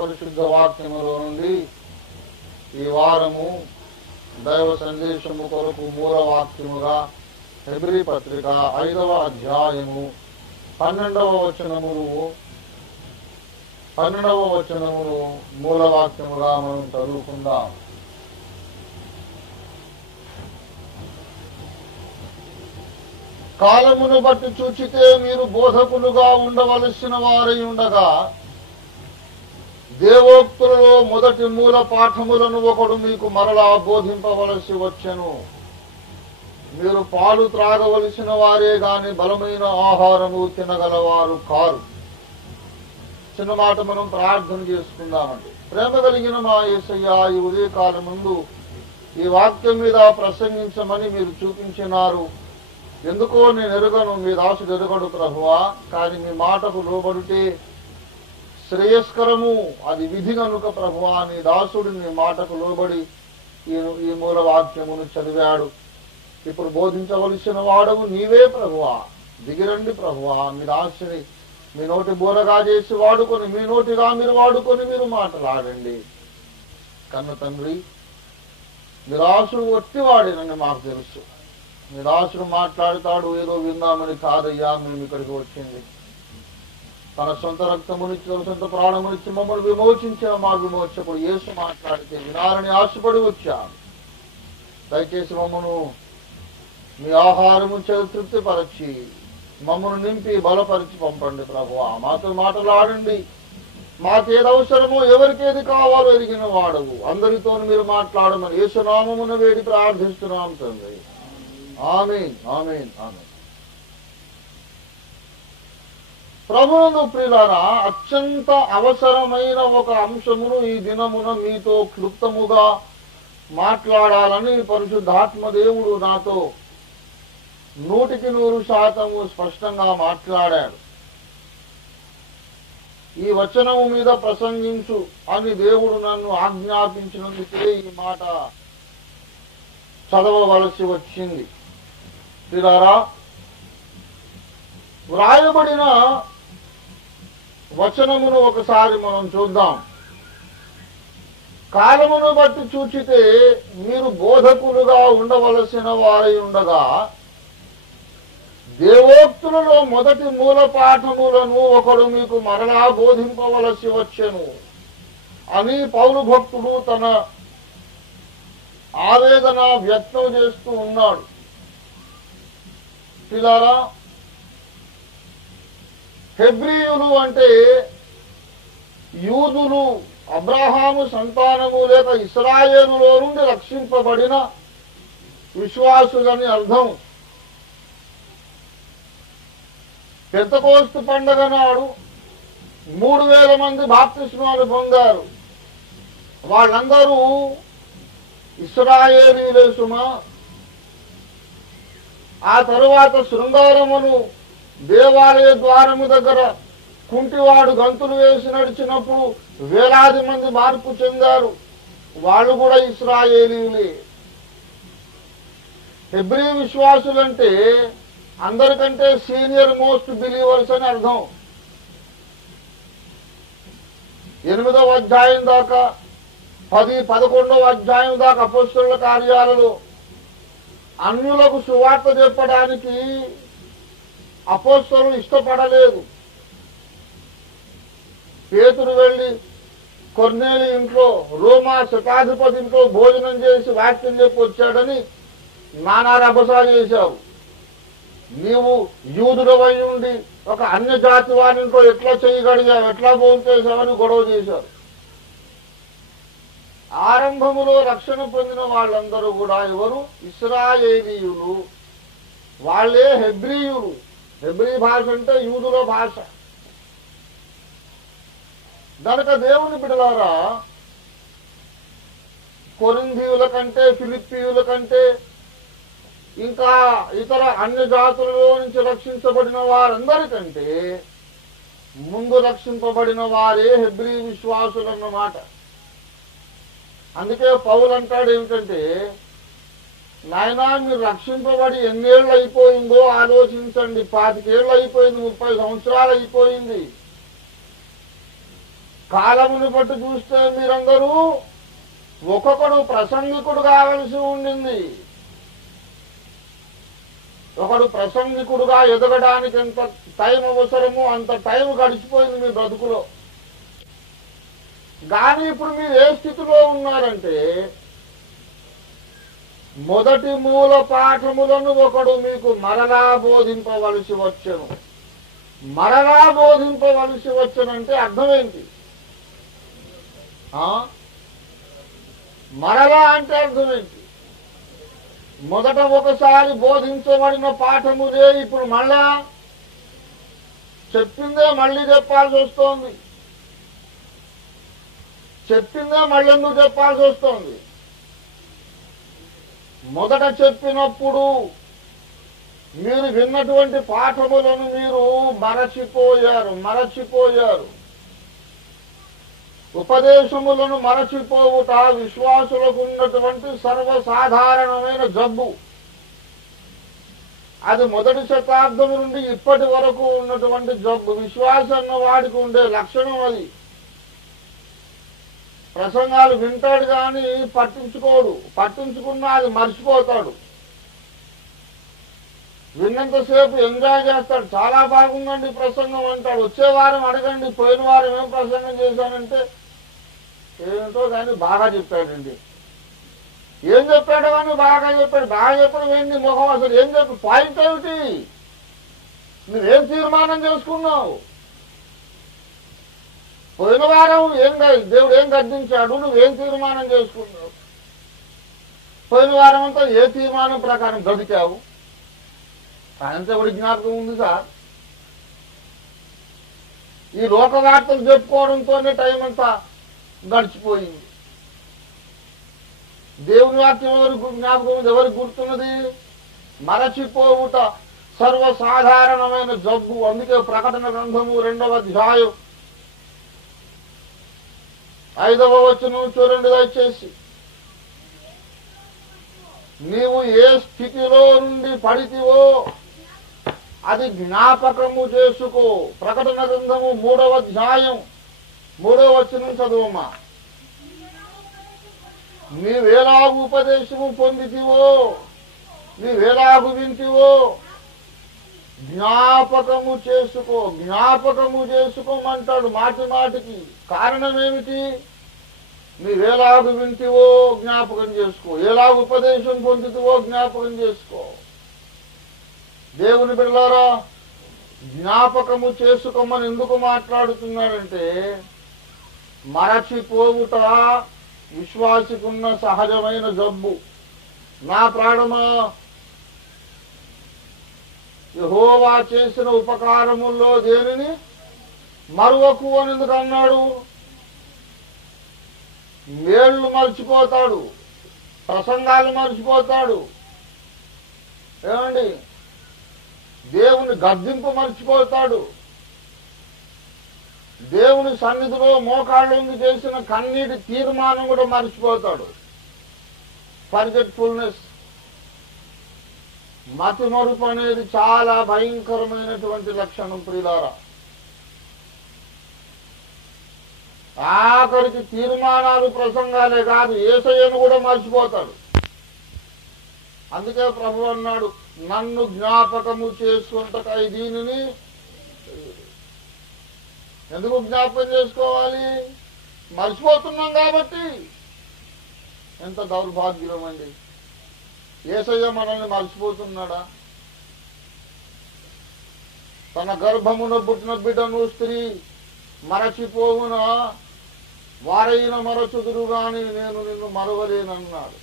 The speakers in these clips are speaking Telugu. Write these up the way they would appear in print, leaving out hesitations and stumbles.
పరిశుద్ధ వాక్యములో నుండి ఈ వారము దైవ సందేశము కొరకు మూల వాక్యముగా హెబ్రీ పత్రిక 5వ అధ్యాయము 12వ వచనమును మూల వాక్యముగా మనం చదువుకుందాం. కాలమును బట్టి చూచితే మీరు బోధకులుగా ఉండవలసిన వారై ఉండగా దేవోక్తులలో మొదటి మూల పాఠములను ఒకడు మీకు మరలా బోధింపవలసి వచ్చెను. మీరు పాలు త్రాగవలసిన వారే గాని బలమైన ఆహారము తినగలవారు కారు. చిన్న మాట మనం ప్రార్థన చేసుకుందామండి. ప్రేమ కలిగిన మా యేసయ్య, ఈ ఉదయకాలం ముందు ఈ వాక్యం మీద ప్రసంగించమని మీరు చూపించినారు. ఎందుకో నేను ఎరుగను, మీ దాసుడు ఎరుగడు ప్రభువా. కానీ మీ మాటకు లోబడితే శ్రేయస్కరము, అది విధి కనుక ప్రభువా. నీ దాసుడు మీ మాటకు లోబడి ఈ మూల వాక్యమును చదివాడు. ఇప్పుడు బోధించవలసిన వాడవు నీవే ప్రభువా. దిగిరండి ప్రభువా. మీ దాసుని మీ నోటి బోరగా చేసి వాడుకొని, మీ నోటిగా మీరు వాడుకొని మీరు మాట్లాడండి. కన్న తండ్రి, మీ దాసుడు ఒట్టివాడేనని మాకు తెలుసు. మీ దాసుడు మాట్లాడతాడు ఏదో విందామని కాదయ్యా మేము ఇక్కడికి వచ్చింది. తన సొంత రక్తమునిచ్చి తన సొంత ప్రాణమునిచ్చి మమ్మల్ని విమోచించిన మా విమోచకుడు యేసు మాట్లాడితే వినాలని ఆశపడి వచ్చాను. దయచేసి మమ్మను మీ ఆహారము చేత తృప్తిపరచి మమ్మను నింపి బలపరిచి పంపండి ప్రభువా. మాతో మాట్లాడండి. మాకేది అవసరమో, ఎవరికేది కావాలో ఎరిగిన వాడవు. అందరితో మీరు మాట్లాడమని యేసునామమున వేడి ప్రార్థిస్తున్నాం తండ్రి. ఆమేన్, ఆమేన్, ఆమేన్. ప్రభువును ప్రియులారా, అత్యంత అవసరమైన ఒక అంశమును ఈ దినమున మీతో క్లుప్తముగా మాట్లాడాలని పరిశుద్ధాత్మ దేవుడు నాతో 100% స్పష్టంగా మాట్లాడాడు. ఈ వచనము మీద ప్రసంగించు అని దేవుడు నన్ను ఆజ్ఞాపించినందుకే ఈ మాట చదవవలసి వచ్చింది. ప్రియులారా, వ్రాయబడిన వచనమును ఒకసారి మనం చూద్దాం. కాలమును బట్టి చూచితే మీరు బోధకులుగా ఉండవలసిన వారై ఉండగా దేవోక్తులలో మొదటి మూల పాఠములను ఒకడు మీకు మరలా బోధింపవలసి వచ్చెను అని పౌలు భక్తుడు తన ఆవేదన వ్యక్తం చేస్తూ ఉన్నాడు. పిల్లారా, హెబ్రీయులు అంటే యూదులు, అబ్రహాము సంతానము లేక ఇశ్రాయేలులో నుండి రక్షింపబడిన విశ్వాసులని అర్థం. పెంతెకోస్తు పండగ నాడు 3000 మంది బాప్తిస్మాలు పొందారు. వాళ్ళందరూ ఇశ్రాయేలీయులే సుమా. ఆ తరువాత శృంగారమును దేవాలయ ద్వారము దగ్గర కుంటివాడు గంతులు వేసి నడిచినప్పుడు వేలాది మంది మార్పు చెందారు. వాళ్ళు కూడా ఇశ్రాయేలీయులే. హెబ్రీ విశ్వాసులంటే అందరికంటే సీనియర్ మోస్ట్ బిలీవర్స్ అని అర్థం. 8వ అధ్యాయం దాకా 11వ అధ్యాయం దాకా అపొస్తలుల కార్యాలలో అన్యులకు సువార్త చెప్పడానికి అపొస్తలులు ఇష్టపడలేదు. పేతురు వెళ్లి కొర్నేలి ఇంట్లో, రోమా శతాధిపతి ఇంట్లో భోజనం చేసి వాక్యం చెప్పి వచ్చాడని నానా రభసా చేశావు. నీవు యూదుడవై ఉండి ఒక అన్య జాతి వారింట్లో ఎట్లా చేయగలిగావు, ఎట్లా భోజనం చేశావని గొడవ చేశారు. ఆరంభములో రక్షణ పొందిన వాళ్ళందరూ కూడా ఎవరు? ఇశ్రాయేలీయులు. వాళ్ళే హెబ్రీయులు. హెబ్రీ భాష అంటే యూదుల భాష. గనక దేవుని బిడ్డలారా, కొరింథీయుల కంటే, ఫిలిప్పీయుల కంటే, ఇంకా ఇతర అన్య జాతులలో నుంచి రక్షించబడిన వారందరికంటే ముందు రక్షింపబడిన వారే హెబ్రీ విశ్వాసులు అన్నమాట. అందుకే పౌలు అంటాడు ఏమిటంటే, నాయనా మీరు రక్షింపబడి ఎన్నేళ్ళు అయిపోయిందో ఆలోచించండి. 25 ఏళ్ళు అయిపోయింది, 30 సంవత్సరాలు అయిపోయింది. కాలమును బట్టి చూస్తే మీరందరూ ఒక్కొక్కడు ప్రసంగికుడు కావలసి ఉండింది. ఒకడు ప్రసంగికుడుగా ఎదగడానికి ఎంత టైం అవసరమో అంత టైం గడిచిపోయింది మీ బ్రతుకులో. కానీ ఇప్పుడు మీరు ఏ స్థితిలో ఉన్నారంటే, మొదటి మూల పాఠములను ఒకడు మీకు మరలా బోధింపవలసి వచ్చెను. మరలా బోధింపవలసి వచ్చనంటే అర్థమేంటి? మరలా అంటే అర్థమేంటి? మొదట ఒకసారి బోధించబడిన పాఠముదే ఇప్పుడు మళ్ళా చెప్పిందే మళ్ళీ చెప్పాల్సి వస్తోంది. చెప్పిందే మళ్ళీ ఎందుకు చెప్పాల్సి వస్తోంది? మొదట చెప్పినప్పుడు మీరు విన్నటువంటి పాఠములను మీరు మరచిపోయారు. ఉపదేశములను మరచిపోవుట విశ్వాసులకు ఉన్నటువంటి సర్వసాధారణమైన జబ్బు. అది మొదటి శతాబ్దం నుండి ఇప్పటి వరకు ఉన్నటువంటి జబ్బు. విశ్వాసం అన్న వాడికి ఉండే లక్షణం అది. ప్రసంగాలు వింటాడు కానీ పట్టించుకోడు. పట్టించుకున్నా అది మర్చిపోతాడు. విన్నంతసేపు ఎంజాయ్ చేస్తాడు. చాలా బాగుందండి ప్రసంగం అంటాడు. వచ్చే వారం అడగండి, పోయిన వారం ఏం ప్రసంగం చేశానంటే ఏమిటో కానీ బాగా చెప్పాడండి. ఏం చెప్పాడో కానీ బాగా చెప్పాడు. బాగా చెప్పడం ఏంటి ముఖం? అసలు ఏం చెప్పి పాయింట్ ఏమిటి? నువ్వేం తీర్మానం చేసుకున్నావు? పోయిన వారం దేవుడు ఏం గద్దించాడు, నువ్వేం తీర్మానం చేసుకున్నావు? పోయిన వారం అంతా ఏ తీర్మానం ప్రకారం గదికావు? ఆయనంతా ఎవరి జ్ఞాపకం ఉంది సార్? ఈ లోకవార్తలు చెప్పుకోవడంతోనే టైం అంతా గడిచిపోయింది. దేవుని వాక్యం ఎవరికి జ్ఞాపకం ఉంది? ఎవరికి గుర్తున్నది? మరచిపోవుట సర్వసాధారణమైన జబ్బు. అందుకే ప్రకటన గ్రంథము 2వ అధ్యాయం 5వ వచనం చూడండి దయచేసి. నీవు ఏ స్థితిలో నుండి పడితివో అది జ్ఞాపకము చేసుకో. ప్రకటన గ్రంథము 3వ అధ్యాయం 3వ వచనం చదువమ్మా. నీవేలాగు ఉపదేశము పొందితివో, నీవేలాగు వింటివో జ్ఞాపకము చేసుకో. జ్ఞాపకము చేసుకోమంటాడు మాటి మాటికి. కారణం ఏమిటి? నీవేలాగు వింటివో జ్ఞాపకం చేసుకో, ఎలాగ ఉపదేశం పొందితివో జ్ఞాపకం చేసుకో. దేవుని బిడ్డలారా, జ్ఞాపకము చేసుకోమని ఎందుకు మాట్లాడుతున్నాడంటే, మరచిపోవుట విశ్వాసికున్న సహజమైన జబ్బు. నా ప్రాణమా, యెహోవా చేసిన ఉపకారముల్లో దేనిని మరువకు అని ఎందుకు అన్నాడు? మేళ్లు మర్చిపోతాడు, ప్రసంగాలు మర్చిపోతాడు, ఏమండి దేవుని గద్దింపు మర్చిపోతాడు, దేవుని సన్నిధిలో మోకాళ్ళొంగి చేసిన కన్నీటి తీర్మానం కూడా మర్చిపోతాడు. ఫర్గెట్ఫుల్నెస్, మతి మరుపు అనేది చాలా భయంకరమైనటువంటి లక్షణం ప్రియులారా. ఆఖరికి తీర్మానాలు ప్రసంగాలే కాదు, యేసయ్యను కూడా మర్చిపోతాడు. అందుకే ప్రభు అన్నాడు, నన్ను జ్ఞాపకము చేసుకుంటకై దీనిని. ఎందుకు జ్ఞాపకం చేసుకోవాలి? మర్చిపోతున్నాం కాబట్టి. ఎంత దౌర్భాగ్యం అండి! యేసయ్య మనల్ని మర్చిపోతున్నాడా? తన గర్భమున పుట్టిన బిడ్డను స్త్రీ మరచిపోవునా? వారైన మరచుదురు గాని నేను నిన్ను మరవలేనన్నాడు.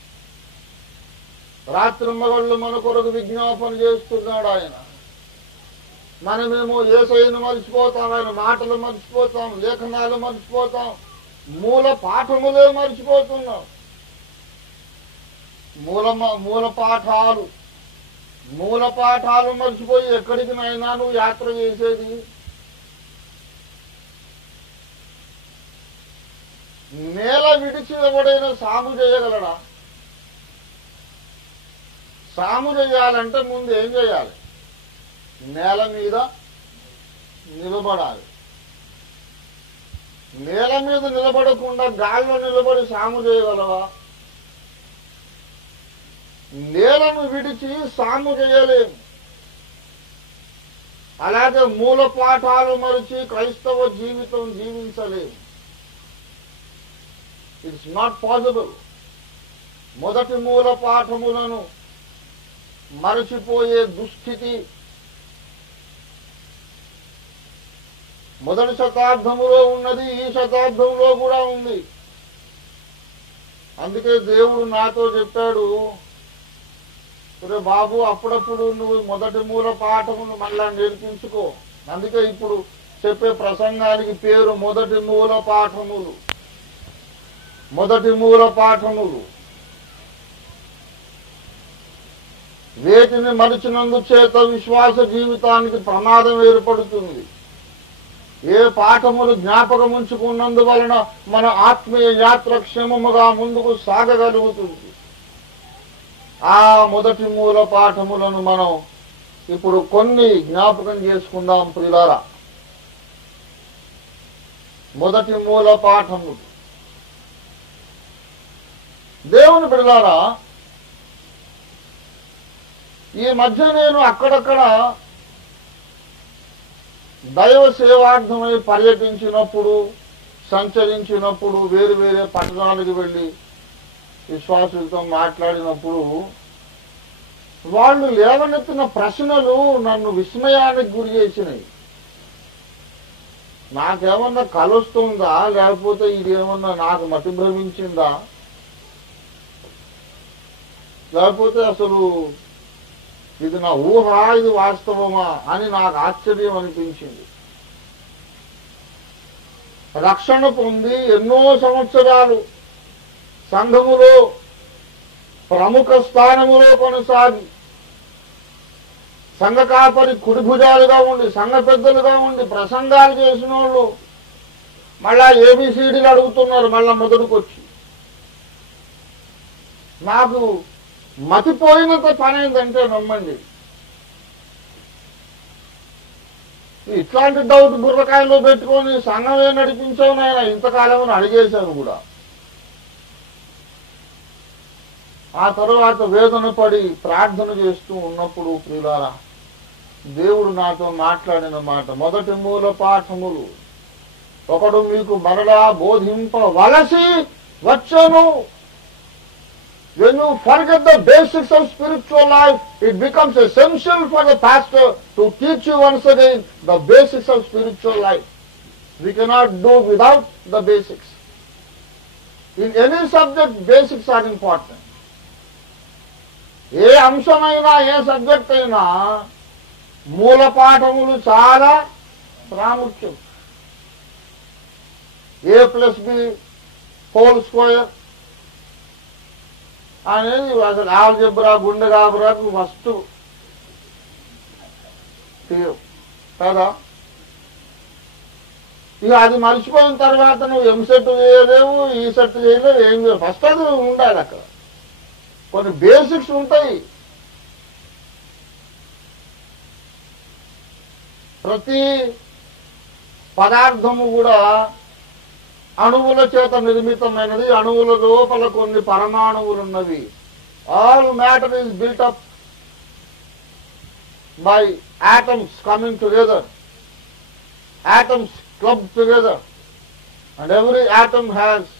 రాత్రింబగళ్ళు మన కొరకు విజ్ఞాపన చేస్తున్నాడు ఆయన. మనమేమో యేసయ్యను మర్చిపోతాం, ఆయన మాటలు మర్చిపోతాం, లేఖనాలు మర్చిపోతాం, మూల పాఠములే మర్చిపోతున్నాం. మూల పాఠాలు మర్చిపోయి ఎక్కడికి నైనా నువ్వు యాత్ర చేసేది? నేల విడిచి ఎవడైనా సాము చేయగలడా? సాము చేయాలంటే ముందు ఏం చేయాలి? నేల మీద నిలబడాలి. నేల మీద నిలబడకుండా గాల్లో నిలబడి సాము చేయగలవా? నేలను విడిచి సాము చేయలేము. అలాగే మూల పాఠాలు మరిచి క్రైస్తవ జీవితం జీవించలేము. It's not possible. మొదటి మూల పాఠములను మరచిపోయే దుస్థితి మొదటి శతాబ్దములో ఉన్నది, ఈ శతాబ్దంలో కూడా ఉంది. అందుకే దేవుడు నాతో చెప్పాడు, బాబు అప్పుడప్పుడు నువ్వు మొదటి మూల పాఠమును మళ్ళా నేర్పించుకో. అందుకే ఇప్పుడు చెప్పే ప్రసంగానికి పేరు మొదటి మూల పాఠములు. మొదటి మూల పాఠములు. వేటిని మరిచినందు చేత విశ్వాస జీవితానికి ప్రమాదం ఏర్పడుతుంది. ఏ పాఠములు జ్ఞాపకం ఉంచుకున్నందువలన మన ఆత్మీయ యాత్ర క్షేమముగా ముందుకు సాగగలుగుతుంది. ఆ మొదటి మూల పాఠములను మనం ఇప్పుడు కొన్ని జ్ఞాపకం చేసుకుందాం ప్రియులారా. మొదటి మూల పాఠములు. దేవుని ప్రియులారా, ఈ మధ్య నేను అక్కడక్కడ దైవ సేవార్థమై పర్యటించినప్పుడు, సంచరించినప్పుడు, వేరు వేరే పట్టణాలకు వెళ్లి విశ్వాసులతో మాట్లాడినప్పుడు వాళ్ళు లేవనెత్తిన ప్రశ్నలు నన్ను విస్మయానికి గురి చేసినాయి. నాకేమన్నా కలొస్తుందా, లేకపోతే ఇదేమన్నా నాకు మతి భ్రమించిందా, లేకపోతే అసలు ఇది నా ఊహ, ఇది వాస్తవమా అని నాకు ఆశ్చర్యం అనిపించింది. రక్షణ పొంది ఎన్నో సంవత్సరాలు సంఘములో ప్రముఖ స్థానములో కొనసాగి సంఘ కాపరి కుడి భుజాలుగా ఉండి, సంఘ పెద్దలుగా ఉండి ప్రసంగాలు చేసిన వాళ్ళు మళ్ళా ఏబిసిడీలు అడుగుతున్నారు మళ్ళా మొదటికొచ్చి. నాకు మతిపోయినంత పని ఏంటంటే నమ్మండి, ఇట్లాంటి డౌట్ బుర్రకాయలో పెట్టుకొని సంఘమే నడిపించావు నాయన ఇంతకాలం అని అడిగేశాను కూడా. ఆ తరువాత వేదన పడి ప్రార్థన చేస్తూ ఉన్నప్పుడు ప్రియులారా, దేవుడు నాతో మాట్లాడిన మాట మొదటి మూల పాఠములు. ఒకడు మీకు మరలా బోధింపవలసి వచ్చను. When you forget the basics of spiritual life, it becomes essential for the pastor to teach you once again the basics of spiritual life. We cannot do without the basics. In any subject, basics are important. ఏ అంశమైనా, ఏ సబ్జెక్ట్ అయినా మూల పాఠములు చాలా ప్రాముఖ్యం. A+B² అనేది అసలు ఆల్జబ్రా గుండెగాబురాకు ఫస్ట్ కదా. ఇక అది మర్చిపోయిన తర్వాత నువ్వు ఎంసెట్ చేయలేవు, ఈ సెట్ చేయలేవు, ఏం చేయలేవు. ఫస్ట్ అది ఉండాలి. అక్కడ కొన్ని బేసిక్స్ ఉంటాయి. ప్రతి పదార్థము కూడా అణువుల చేత నిర్మితమైనది. అణువుల లోపల కొన్ని పరమాణువులున్నవి. All matter is built up by atoms coming together. Atoms club together and every atom has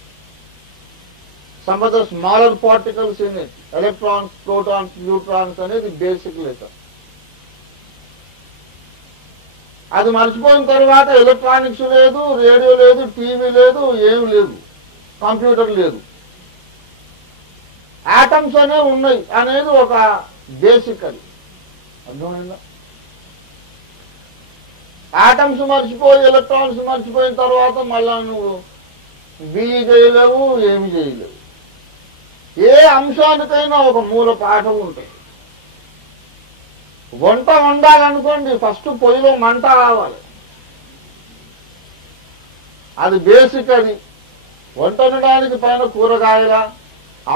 some of the smaller particles in it, electrons, protons, neutrons అనేది బేసిక్ లెటర్. అది మర్చిపోయిన తర్వాత ఎలక్ట్రానిక్స్ లేదు, రేడియో లేదు, టీవీ లేదు, ఏమి లేదు, కంప్యూటర్ లేదు. ఆటమ్స్ అనేవి ఉన్నాయి అనేది ఒక బేసిక్. అది అర్థమైందా? ఆటమ్స్ మర్చిపోయి ఎలక్ట్రాన్స్ మర్చిపోయిన తర్వాత మళ్ళా నువ్వు బిఈ చేయలేవు, ఏమి చేయలేవు. ఏ అంశానికైనా ఒక మూల పాఠం ఉంటుంది. వంట వండాలనుకోండి, ఫస్ట్ పొయ్యిలో మంట రావాలి. అది బేసిక్. అది వంట వండడానికి పైన కూరగాయల,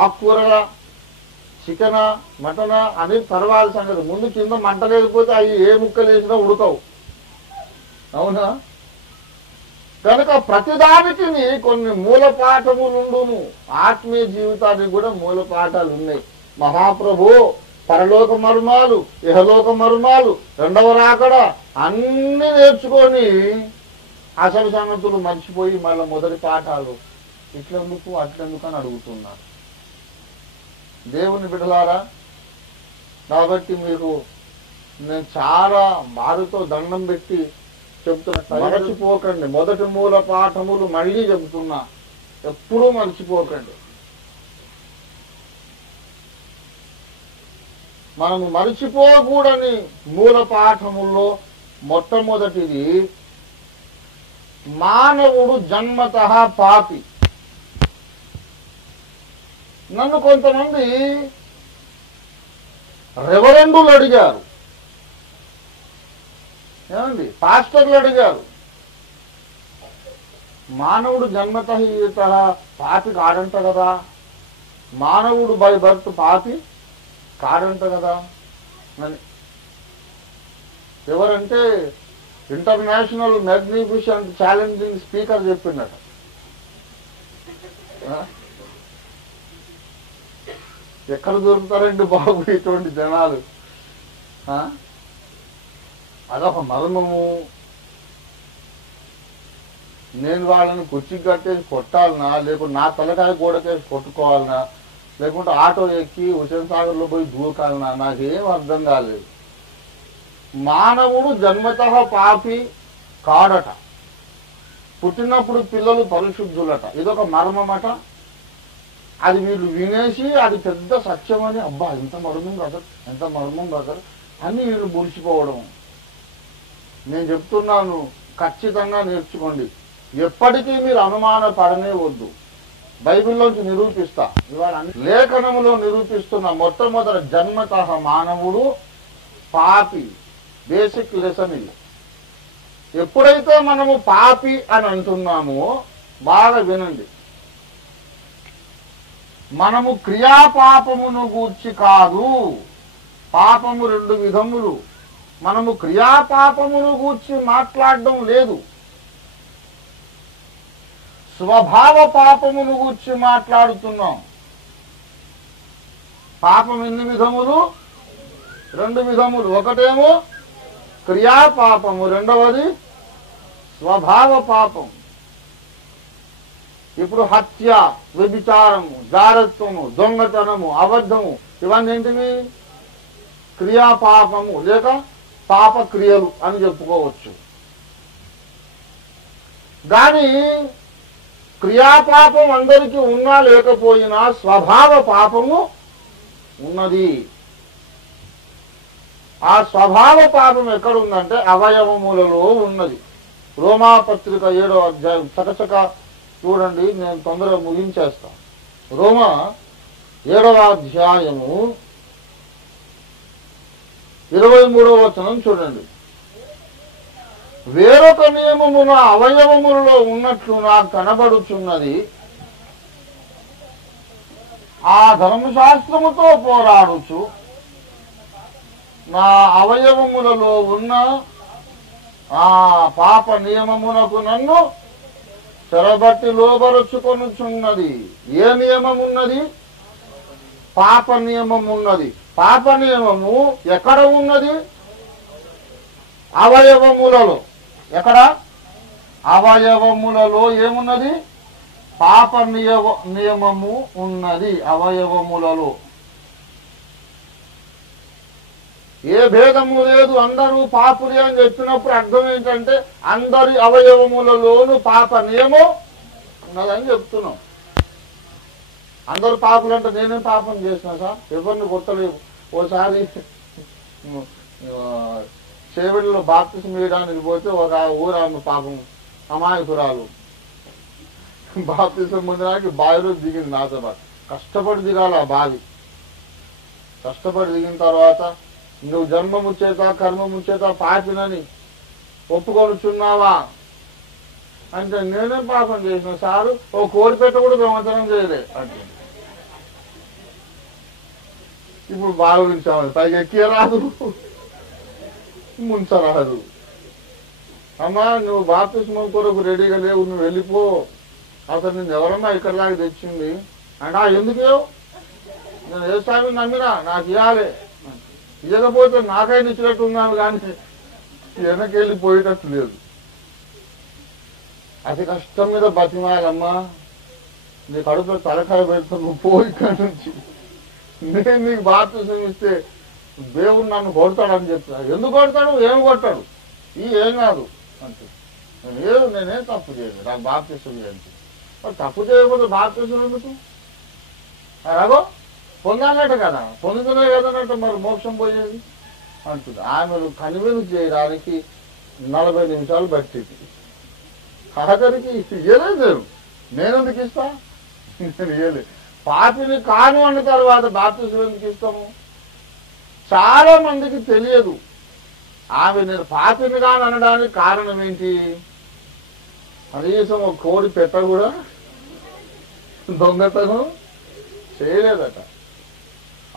ఆకుకూరల, చికెనా, మటనా అని తర్వాత సంగతి. ముందు కింద మంట లేకపోతే అవి ఏ ముక్కలు వేసినా ఉడకవు. అవునా? కనుక ప్రతిదానికి కొన్ని మూల పాఠములుండును. ఆత్మీయ జీవితానికి కూడా మూల పాఠాలు ఉన్నాయి. మహాప్రభు పరలోక మర్మాలు, ఇహలోక మర్మాలు, రెండవ రాకడ అన్ని నేర్చుకొని అసలు సంగతులు మర్చిపోయి మళ్ళీ మొదటి పాఠాలు ఇట్లెందుకు అట్లెందుకు అని అడుగుతున్నారు. దేవుని బిడ్డలారా, కాబట్టి మీకు నేను చాలా వారితో దండం పెట్టి చెప్తున్నా, మరచిపోకండి. మొదటి మూల పాఠములు మళ్ళీ చెబుతున్నా, ఎప్పుడూ మర్చిపోకండి. మనము మరిచిపోకూడని మూల పాఠముల్లో మొట్టమొదటిది మానవుడు జన్మతః పాపి. నన్ను కొంతమంది రెవరెండులు అడిగారు, ఏమండి పాస్టర్లు అడిగారు, మానవుడు జన్మతః పాపి కాడంట కదా, మానవుడు బై బర్త్ పాపి కాడంట కదా అని. ఎవరంటే ఇంటర్నేషనల్ మ్యాగ్నిఫిషెంట్ ఛాలెంజింగ్ స్పీకర్ చెప్పిండట. ఎక్కడ దొరుకుతారండి బాబు ఇటువంటి జనాలు? అదొక మర్మము. నేను వాళ్ళని కుర్చీకి కట్టేసి కొట్టాలనా, లేకుంటే నా తలకాయ గోడకేసి కొట్టుకోవాలనా, లేకుంటే ఆటో ఎక్కి హుసేన్ సాగర్లో పోయి దూకాలనా, నాకేం అర్థం కాలేదు. మానవుడు జన్మతః పాపి కాడట, పుట్టినప్పుడు పిల్లలు పరిశుద్ధులట. ఇదొక మర్మమట. అది వీళ్ళు వినేసి అది పెద్ద సత్యమని, అబ్బా ఎంత మర్మం బ్రదర్, ఎంత మర్మం బ్రదర్ అని వీళ్ళు మురిసిపోవడం. నేను చెప్తున్నాను, ఖచ్చితంగా నేర్చుకోండి. ఎప్పటికీ మీరు అనుమాన పడనే వద్దు. బైబిల్లోంచి నిరూపిస్తా, ఇవాళ లేఖనములో నిరూపిస్తున్న మొట్టమొదటి జన్మతః మానవుడు పాపి. బేసిక్ లెసన్ ఇది. ఎప్పుడైతే మనము పాపి అని అంటున్నామో బాగా వినండి, మనము క్రియాపాపమును గూర్చి కాదు. పాపము రెండు విధములు. మనము క్రియాపాపమును గూర్చి మాట్లాడడం లేదు, స్వభావ పాపమును గూర్చి మాట్లాడుతున్నాం. పాపం ఎన్ని విధములు? రెండు విధములు. ఒకటేమో క్రియాపాపము, రెండవది స్వభావ పాపం. ఇప్పుడు హత్య, వ్యభిచారము, జారత్వము, దొంగతనము, అబద్ధము ఇవన్నీ ఏంటివి? క్రియాపాపము లేక పాప క్రియలు అని చెప్పుకోవచ్చు. కానీ క్రియాపాపం అందరికీ ఉన్నా లేకపోయినా స్వభావ పాపము ఉన్నది. ఆ స్వభావ పాపం ఎక్కడుందంటే అవయవములలో ఉన్నది. రోమాపత్రిక 7వ అధ్యాయం చకచక చూడండి, నేను తొందరగా ముగించేస్తాను. రోమా 7వ అధ్యాయము 23వ వచనం చూడండి. వేరొక నియమమున అవయవములలో ఉన్నట్లు నాకు కనబడుచున్నది, ఆ ధర్మశాస్త్రముతో పోరాడుచు నా అవయవములలో ఉన్న ఆ పాప నియమమునకు నన్ను చెరబట్టి లోబరుచుకొనుచున్నది. ఏ నియమమున్నది? పాప నియమమున్నది. పాప నియమము ఎక్కడ ఉన్నది? అవయవములలో. ఎక్కడ? అవయవములలో ఏమున్నది? పాప నియమము ఉన్నది అవయవములలో. ఏ భేదము లేదు, అందరూ పాపులే అని చెప్పినప్పుడు అర్థం ఏంటంటే అందరి అవయవములలోనూ పాప నియమం ఉన్నదని చెప్తున్నాం. అందరు పాపులు అంటే నేనేం పాపం చేసినా సార్? ఎవరిని కొట్టలేవు. ఓసారి చేవెళ్ళలో బాప్తిసం వేయడానికి పోతే ఒక ఊరామె పాపం అమాయకురాలు బాప్తిసం పొందడానికి బావిలో దిగింది. నాతో పాటు కష్టపడి దిగాలి ఆ బావి. కష్టపడి దిగిన తర్వాత నువ్వు జన్మము చేత కర్మము చేత పాపినని ఒప్పుకొనుచున్నావా అంటే నేనేం పాపం చేసిన సారు? ఓ కోడిపెట్ట కూడా దొంగతనం చేయలే అంటే. ఇప్పుడు భావించామని పైకి ఎక్కిరాదు, ముంచరాదు. అమ్మా నువ్వు బాప్తిస్మం కొరకు రెడీగా లేవు, నువ్వు వెళ్ళిపో, అసలు నేను ఎవరన్నా ఇక్కడ దాకా తెచ్చింది అంటే ఎందుకేవు, నేను ఏ స్వామిని నమ్మినా నాకు ఇవ్వాలి, ఇవ్వకపోతే నాకైనా ఇచ్చినట్టు ఉన్నాను కానీ వెనకెళ్ళిపోయేటట్టు లేదు. అతి కష్టం మీద బతిమాలమ్మా, నీ కడుపులో తలకాయ పెడతా, నువ్వు పో ఇక్కడి నుంచి, నేను నీకు బాప్తిసం ఇస్తే దేవుడు నన్ను కొడతాడని చెప్తా. ఎందుకు కొడతాడు, ఏం కొట్టాడు, ఏం కాదు అంటే నేనేం తప్పు చేయను, నాకు బాప్తిసం చేయండి. మరి తప్పు చేయకపోతే బాప్తిసం ఎందుకు, రాగో పొందాలట కదా, పొందుతున్నా కదన్నట్టు మరి మోక్షం పోయేది అంటుంది. ఆమెను కన్విన్స్ చేయడానికి 40 నిమిషాలు పట్టింది. ఆఖరికి ఇయ్యలేదు, నేనెందుకు ఇస్తా, నేను ఇయ్యలేదు. పాపిని కాను అన్న తర్వాత బాప్తిసం ఎందుకు ఇస్తాము? చాలా మందికి తెలియదు. ఆమె నేను పాపిని కాను అనడానికి కారణం ఏంటి, కనీసం ఒక కోడి పెట్ట కూడా దొంగతనం చేయలేదట.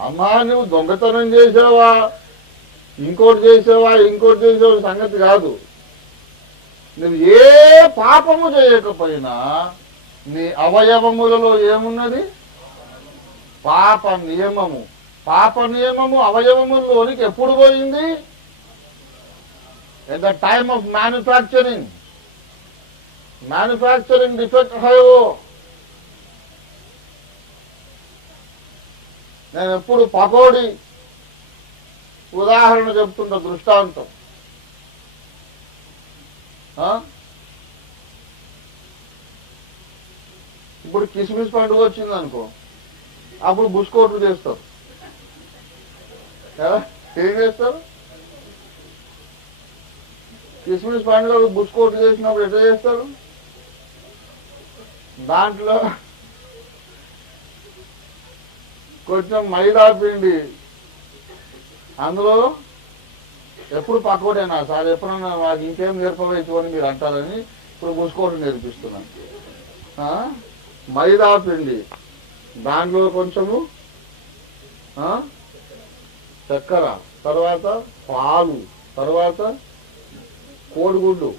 అమ్మా నువ్వు దొంగతనం చేసావా, ఇంకోటి చేసావా సంగతి కాదు. నువ్వు ఏ పాపము చేయకపోయినా నీ అవయవములలో ఏమున్నది, పాప నియమము. పాప నియమము అవయవముల్లోనికి ఎప్పుడు పోయింది? At the time of manufacturing defect అయ్యో. నేను ఎప్పుడు పకోడీ ఉదాహరణ చెప్తుంటా, దృష్టాంతం. ఇప్పుడు కిస్మిస్ పండుగ వచ్చింది అనుకో, అప్పుడు బుస్కోట్లు చేస్తారు కదా, ఏం చేస్తారు? కిస్మిస్ పండుగ బుస్కోట్లు చేసినప్పుడు ఎట్లా చేస్తారు? దాంట్లో కొంచెం మైదా పిండి, అందులో ఎప్పుడు పకోడేనా సార్, ఎప్పుడన్నా మాకు ఇంకేం నేర్పవచ్చు అని మీరు అంటారని ఇప్పుడు బుస్కోట్లు నేర్పిస్తున్నాను. మైదా పిండి, దాంట్లో కొంచెము చక్కెర, తర్వాత పాలు, తర్వాత కోడిగుడ్డు,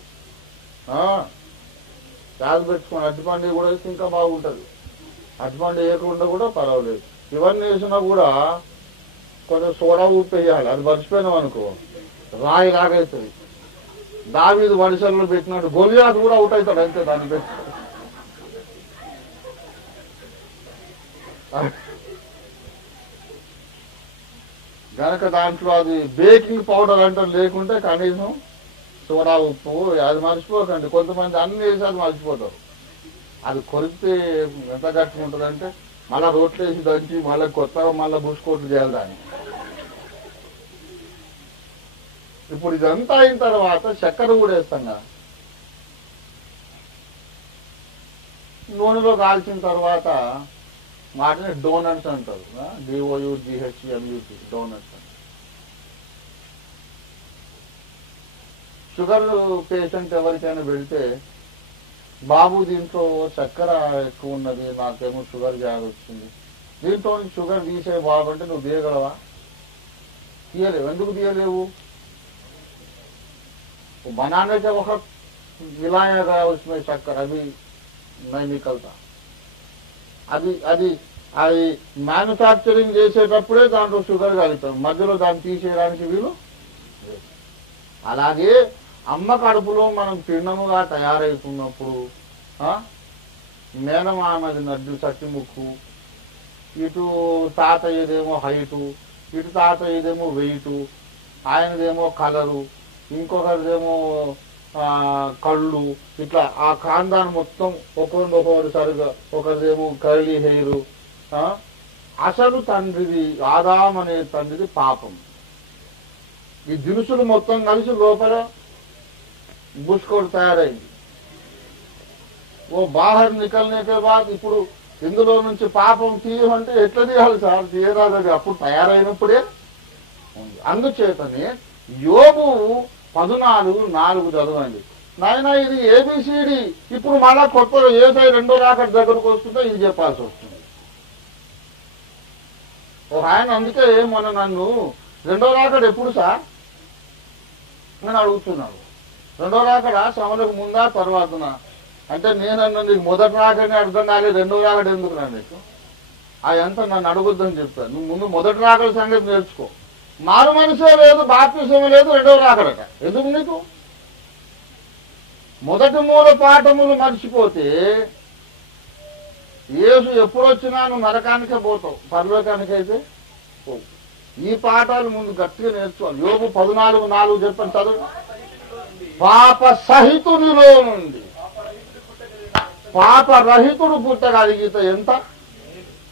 చాలు పెట్టుకుని అరటిపండు కూడా వేస్తే ఇంకా బాగుంటుంది. అరటిపండు వేయకుండా కూడా పర్వాలేదు. ఇవన్నీ వేసినా కూడా కొంచెం సోడా ఉప్పు వేయాలి. అది మర్చిపోయినాం అనుకో రాయి లాగవుతుంది. దావీదు వడిసెల్లో పెట్టినట్టు గొలియాతు కూడా అవుట్ అవుతాడు అంతే దాన్ని పెట్టి. గనక దాంట్లో అది బేకింగ్ పౌడర్ అంటే లేకుంటే కనీసం సోడా ఉప్పు అది మర్చిపోకండి. కొంతమంది అన్ని వేసి అది మర్చిపోతారు. అది కొరికితే ఎంత గట్టిగా ఉంటుందంటే మళ్ళా రోట్లు వేసి దంచి మళ్ళీ కొత్తగా మళ్ళీ బుస్కోట్లు చేయాలి దాన్ని. ఇప్పుడు ఇదంతా అయిన తర్వాత చక్కెర కూడా వేస్తాం కదా, నూనెలో కాల్చిన తర్వాత వాటిని డోనట్స్ అంటారు. DOUGHMUT donuts. షుగర్ పేషెంట్ ఎవరికైనా పెడితే, బాబు దీంట్లో చక్కెర ఎక్కువ ఉన్నది, నాకేమో షుగర్ వ్యాధి వచ్చింది, దీంట్లో షుగర్ తీసే బాబు అంటే నువ్వు తీయగలవా? తీయలేవు. ఎందుకు తీయలేవు? बनाने के वक्त मिलाया गया उसमें शक्कर, अभी नहीं निकलता. అది మ్యానుఫ్యాక్చరింగ్ చేసేటప్పుడే దాంట్లో షుగర్ కలుగుతాం, మధ్యలో దాన్ని తీసేయడానికి వీలు. అలాగే అమ్మ కడుపులో మనం పిండముగా తయారవుతున్నప్పుడు మేనమామది నడ్డు సట్టిముక్కు, ఇటు తాతయ్యదేమో హైటు, ఇటు తాతయ్యదేమో వెయిటు, ఆయనదేమో కలరు, ఇంకొకరిదేమో కళ్ళు, ఇట్లా ఆ ఖాందాన్ మొత్తం ఒకరికొకరు సరిగా, ఒకరిదేమో కర్లీ హెయిర్. అసలు తండ్రిది ఆదాం అనే తండ్రిది పాపం. ఈ దినుసులు మొత్తం కలిసి లోపల బుస్కోట్ తయారైంది. ఓ బాహర్ నికల్నేకే బాద్ ఇప్పుడు ఇందులో నుంచి పాపం తీయమంటే ఎట్లా తీయాలి సార్? తీయరాదు, అప్పుడు తయారైనప్పుడే ఉంది. అందుచేతనే యోబు 14:4 చదవండి. నాయన ఇది ఏబిసిడి. ఇప్పుడు మళ్ళా కొత్తగా ఏదై రెండో రాకడ దగ్గరకు వస్తుందో ఇది చెప్పాల్సి వస్తుంది. ఒక ఆయన అందుకే మొన్న నన్ను రెండో రాకడ ఎప్పుడు సార్ అని అడుగుతున్నాడు. రెండో రాకడా శ్రమలకు ముందా తర్వాతనా? అంటే నేనన్నా నీకు మొదటి రాకనే అర్థం కాలేదు, రెండో రాకడ ఎందుకు నా నీకు? అదంతా నన్ను అడుగుద్దని చెప్పాను. నువ్వు ముందు మొదటి రాకడ సంగతి నేర్చుకో. మారు మనసే లేదు, బాప్తిసమే లేదు, రెండో రాకడట ఎందుకు నీకు? మొదటి మూల పాఠములు మర్చిపోతే యేసు ఎప్పుడు వచ్చినా నువ్వు నరకానికే పోతావు, పరలోకానికైతే పోవు. ఈ పాఠాలు ముందు గట్టిగా నేర్చుకోవాలి. యోబు 14:4 చెప్పండి, చదువు. పాప సహితునిలో నుండి పాపరహితుడు పుట్టగలిగితే ఎంత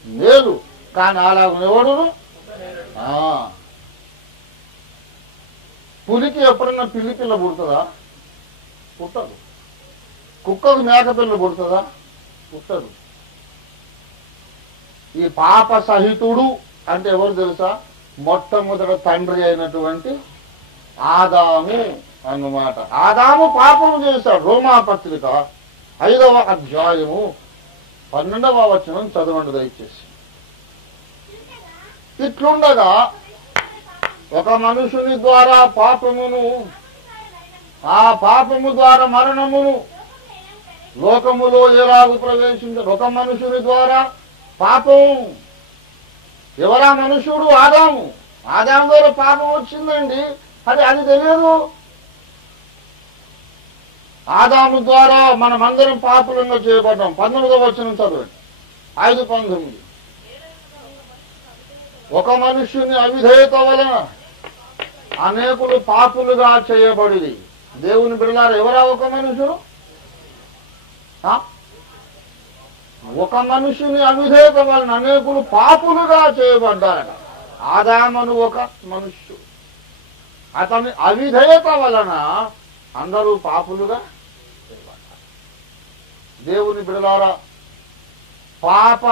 మేలు, కానీ అలాగ ఎవడు? పులికి ఎప్పుడన్నా పిల్లి పిల్ల పుడుతుందా? పుట్టదు. కుక్కకు మేక పిల్ల పుడుతుందా? పుట్టదు. ఈ పాప సహితుడు అంటే ఎవరు తెలుసా? మొట్టమొదట తండ్రి అయినటువంటి ఆదాము అన్నమాట. ఆదాము పాపము చేశాడు. రోమాపత్రిక 5వ అధ్యాయము 12వ వచనం చదవండి దయచేసి. ఇట్లుండగా ఒక మనుషుని ద్వారా పాపమును, ఆ పాపము ద్వారా మరణమును లోకములో ఎలాగూ ప్రవేశించారు. ఒక మనుషుని ద్వారా పాపం. ఎవరా మనుషుడు? ఆదాము. ఆదాము ద్వారా పాపం వచ్చిందండి, అది తెలియదు. ఆదాము ద్వారా మనమందరం పాపులంగా చేయబడ్డాం. 19వ వచనం చదవండి, 5:19. ఒక మనుష్యుని అవిధేయత వలన అనేకులు పాపులుగా చేయబడి. దేవుని బిడ్డలారా, ఎవరా ఒక మనుషుడు? ఒక మనుషుని అవిధేయత వలన అనేకులు పాపులుగా చేయబడ్డారట. ఆదామును ఒక మనుష్యుడు, అతని అవిధేయత వలన అందరూ పాపులుగా చేయబడ్డారు. దేవుని బిడ్డలారా, పాప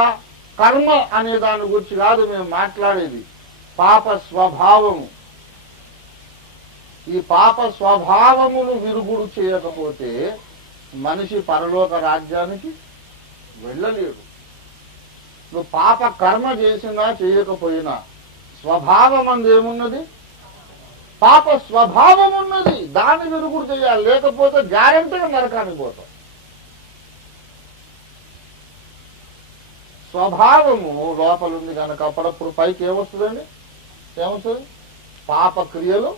కర్మ అనే దాని గురించి కాదు మేము మాట్లాడేది, పాప స్వభావము. ఈ పాప స్వభావమును విరుగుడు చేయకపోతే మనిషి పరలోక రాజ్యానికి వెళ్ళలేడు. నువ్వు పాప కర్మ చేసినా చేయకపోయినా స్వభావం అందేమున్నది? పాప స్వభావం ఉన్నది. దాన్ని విరుగుడు చేయాలి, లేకపోతే గ్యారెంటీగా నరకానికి పోతాం. స్వభావము లోపలుంది కనుక అప్పుడప్పుడు పైకి ఏమొస్తుందండి? ఏమొస్తుంది? పాప క్రియలు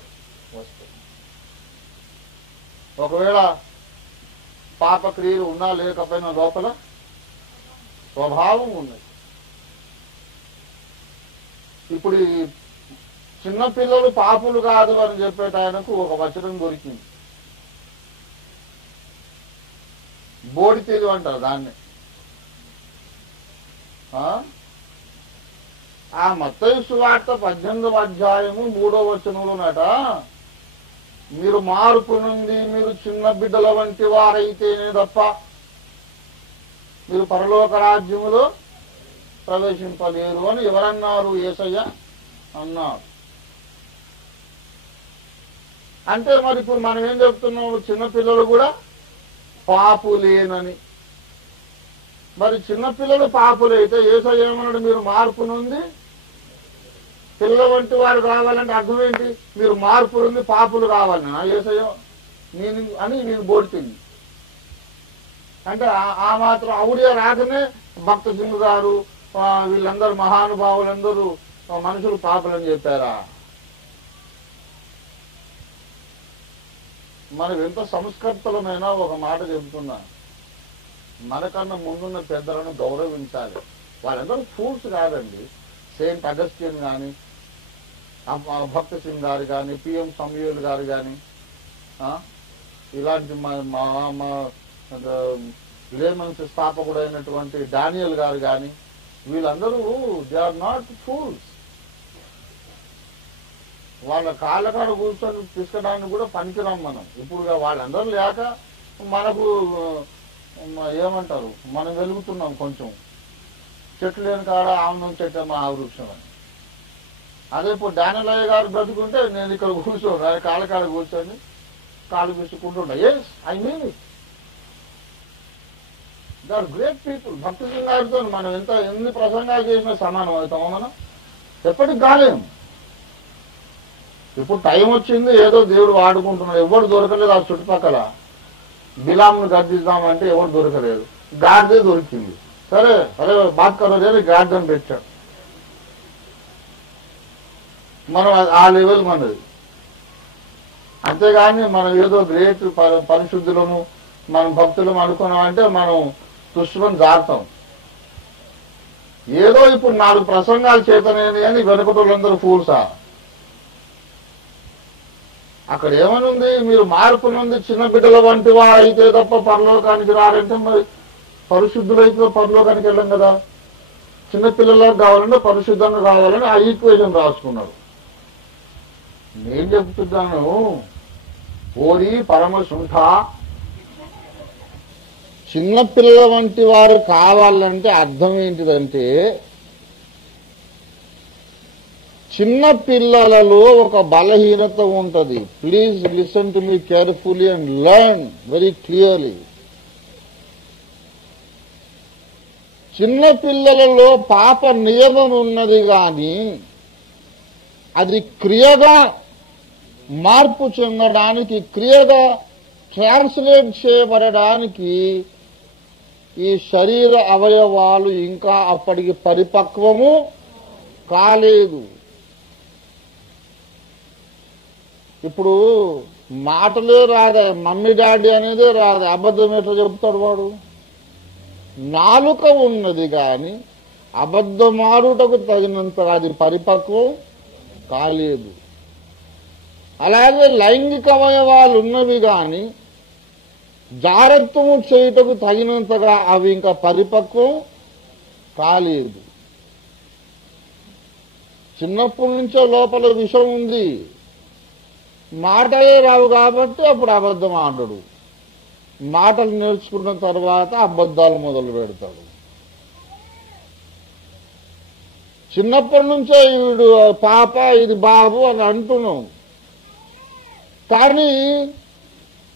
వస్తాయి. ఒకవేళ పాప క్రియలు ఉన్నా లేకపోయినా లోపల స్వభావం ఉన్నది. ఇప్పుడు ఈ చిన్నపిల్లలు పాపులు కాదు అని చెప్పేటాయనకు ఒక వచనం దొరికింది. బోడి తెలివి అంటారు దాన్ని. ఆ మత్తయి సువార్త 18వ అధ్యాయము 3వ వచనంలోనట, మీరు మార్పు నుండి మీరు చిన్న బిడ్డల వంటి వారైతేనే తప్ప మీరు పరలోక రాజ్యములో ప్రవేశింపలేరు అని ఎవరన్నారు? యేసయ్య అన్నారు. అంటే మరి ఇప్పుడు మనం ఏం చెప్తున్నాము? చిన్నపిల్లలు కూడా పాపులేనని. మరి చిన్నపిల్లలు పాపులైతే యేసయ్య ఏమన్నాడు? మీరు మార్పు నుండి పిల్లల వంటి వారు కావాలంటే అర్థం ఏంటి? మీరు మార్పు నుండి పాపులు కావాలన్నా యేసయ్య అని నేను బోడుతుంది. అంటే ఆ మాత్రం అవుడియా రాకనే భక్త సింగ్ గారు వీళ్ళందరూ మహానుభావులందరూ మనుషులు పాపులని చెప్పారా? మనం ఎంత సంస్కర్తలమైనా ఒక మాట చెబుతున్నా, మనకన్నా ముందున్న పెద్దలను గౌరవించాలి. వాళ్ళందరూ ఫూల్స్ కాదండి. సెయింట్ అగస్టిన్ కానీ, భక్త సింగ్ గారు కానీ, పిఎం సమూయేల్ గారు కానీ, ఇలాంటి లేమన్స్ స్థాపకుడు అయినటువంటి డానియల్ గారు కానీ, వీళ్ళందరూ దే ఆర్ నాట్ ఫూల్స్. వాళ్ళ కాళ్ళ కాడ కూర్చొని తీసుకురావడానికి కూడా పనికిరాం మనం. ఇప్పుడు వాళ్ళందరూ లేక మనకు ఏమంటారు, మనం వెలుగుతున్నాం కొంచెం. చెట్లు లేని కాడ ఆనందం చెట్టు మా వృక్షం అని. అదే ఇప్పుడు డానియలయ్య గారు బ్రతుకుంటే నేను ఇక్కడ కూర్చోను, కాళ్ళ కాడ కూర్చొని కాళ్ళు విసుకుంటుంటా. Yes, I mean it. They are great people. Bhakti Singh గారితో మనం ఎన్ని ప్రసంగాలు చేసినా సమానం అవుతామో మనం? ఎప్పటికి కాలేము. ఇప్పుడు టైం వచ్చింది, ఏదో దేవుడు వాడుకుంటున్నాడు. ఎవరు దొరకలేదు ఆ చుట్టుపక్కల. బిలాంను గర్దిద్దామంటే ఎవరు దొరకలేదు, గాడిదే దొరికింది. సరే అరే బాత్ కరోజు గాడిదని పెట్టాడు. మనం ఆ లెవెల్ మనది. అంతేగాని మనం ఏదో గ్రేట్ పరిశుద్ధులను మనం భక్తులను అనుకున్నామంటే మనం దుష్మని జారుతాం. ఏదో ఇప్పుడు 4 ప్రసంగాలు చేతనేది అని వెనుకటోళ్ళందరూ ఫూల్సా? అక్కడ ఏమనుంది? మీరు మార్పు నుండి చిన్న బిడ్డల వంటి వారైతే తప్ప పరలోకానికి రారంటే మరి పరిశుద్ధులైతే పరలోకానికి వెళ్ళం కదా. చిన్నపిల్లలకు కావాలంటే పరిశుద్ధంగా కావాలని ఆ ఈక్వేషన్ రాసుకున్నారు. నేను చెప్తున్నాను, ఓరి పరమశుంఠ, చిన్నపిల్లల వంటి వారు కావాలంటే అర్థం ఏంటిదంటే, చిన్న పిల్లలలో ఒక బలహీనత ఉంటుంది. Please listen to me carefully and learn very clearly. చిన్న పిల్లలలో పాప నియమం ఉన్నది కానీ అది క్రియగా మార్పు చెందడానికి, క్రియగా ట్రాన్స్లేట్ చేయబడడానికి ఈ శరీర అవయవాలు ఇంకా అప్పటికి పరిపక్వము కాలేదు. ఇప్పుడు మాటలే రాదా, మమ్మీ డాడీ అనేదే రాదా, అబద్ధం ఎట్లా చెప్తాడు వాడు? నాలుక ఉన్నది కానీ అబద్ధమాడుటకు తగినంతగా అది పరిపక్వం కాలేదు. అలాగే లైంగిక అవయవాలు ఉన్నవి కానీ జాగ్రత్తము చేయుటకు తగినంతగా అవి ఇంకా పరిపక్వం కాలేదు. చిన్నప్పటి నుంచే లోపల విషం ఉంది, మాటలే రావు కాబట్టి అప్పుడు అబద్ధం ఆడడు. మాటలు నేర్చుకున్న తర్వాత అబద్ధాలు మొదలు పెడతాడు. చిన్నప్పటి నుంచే వీడు పాప ఇది బాబు అని అంటున్నాం, కానీ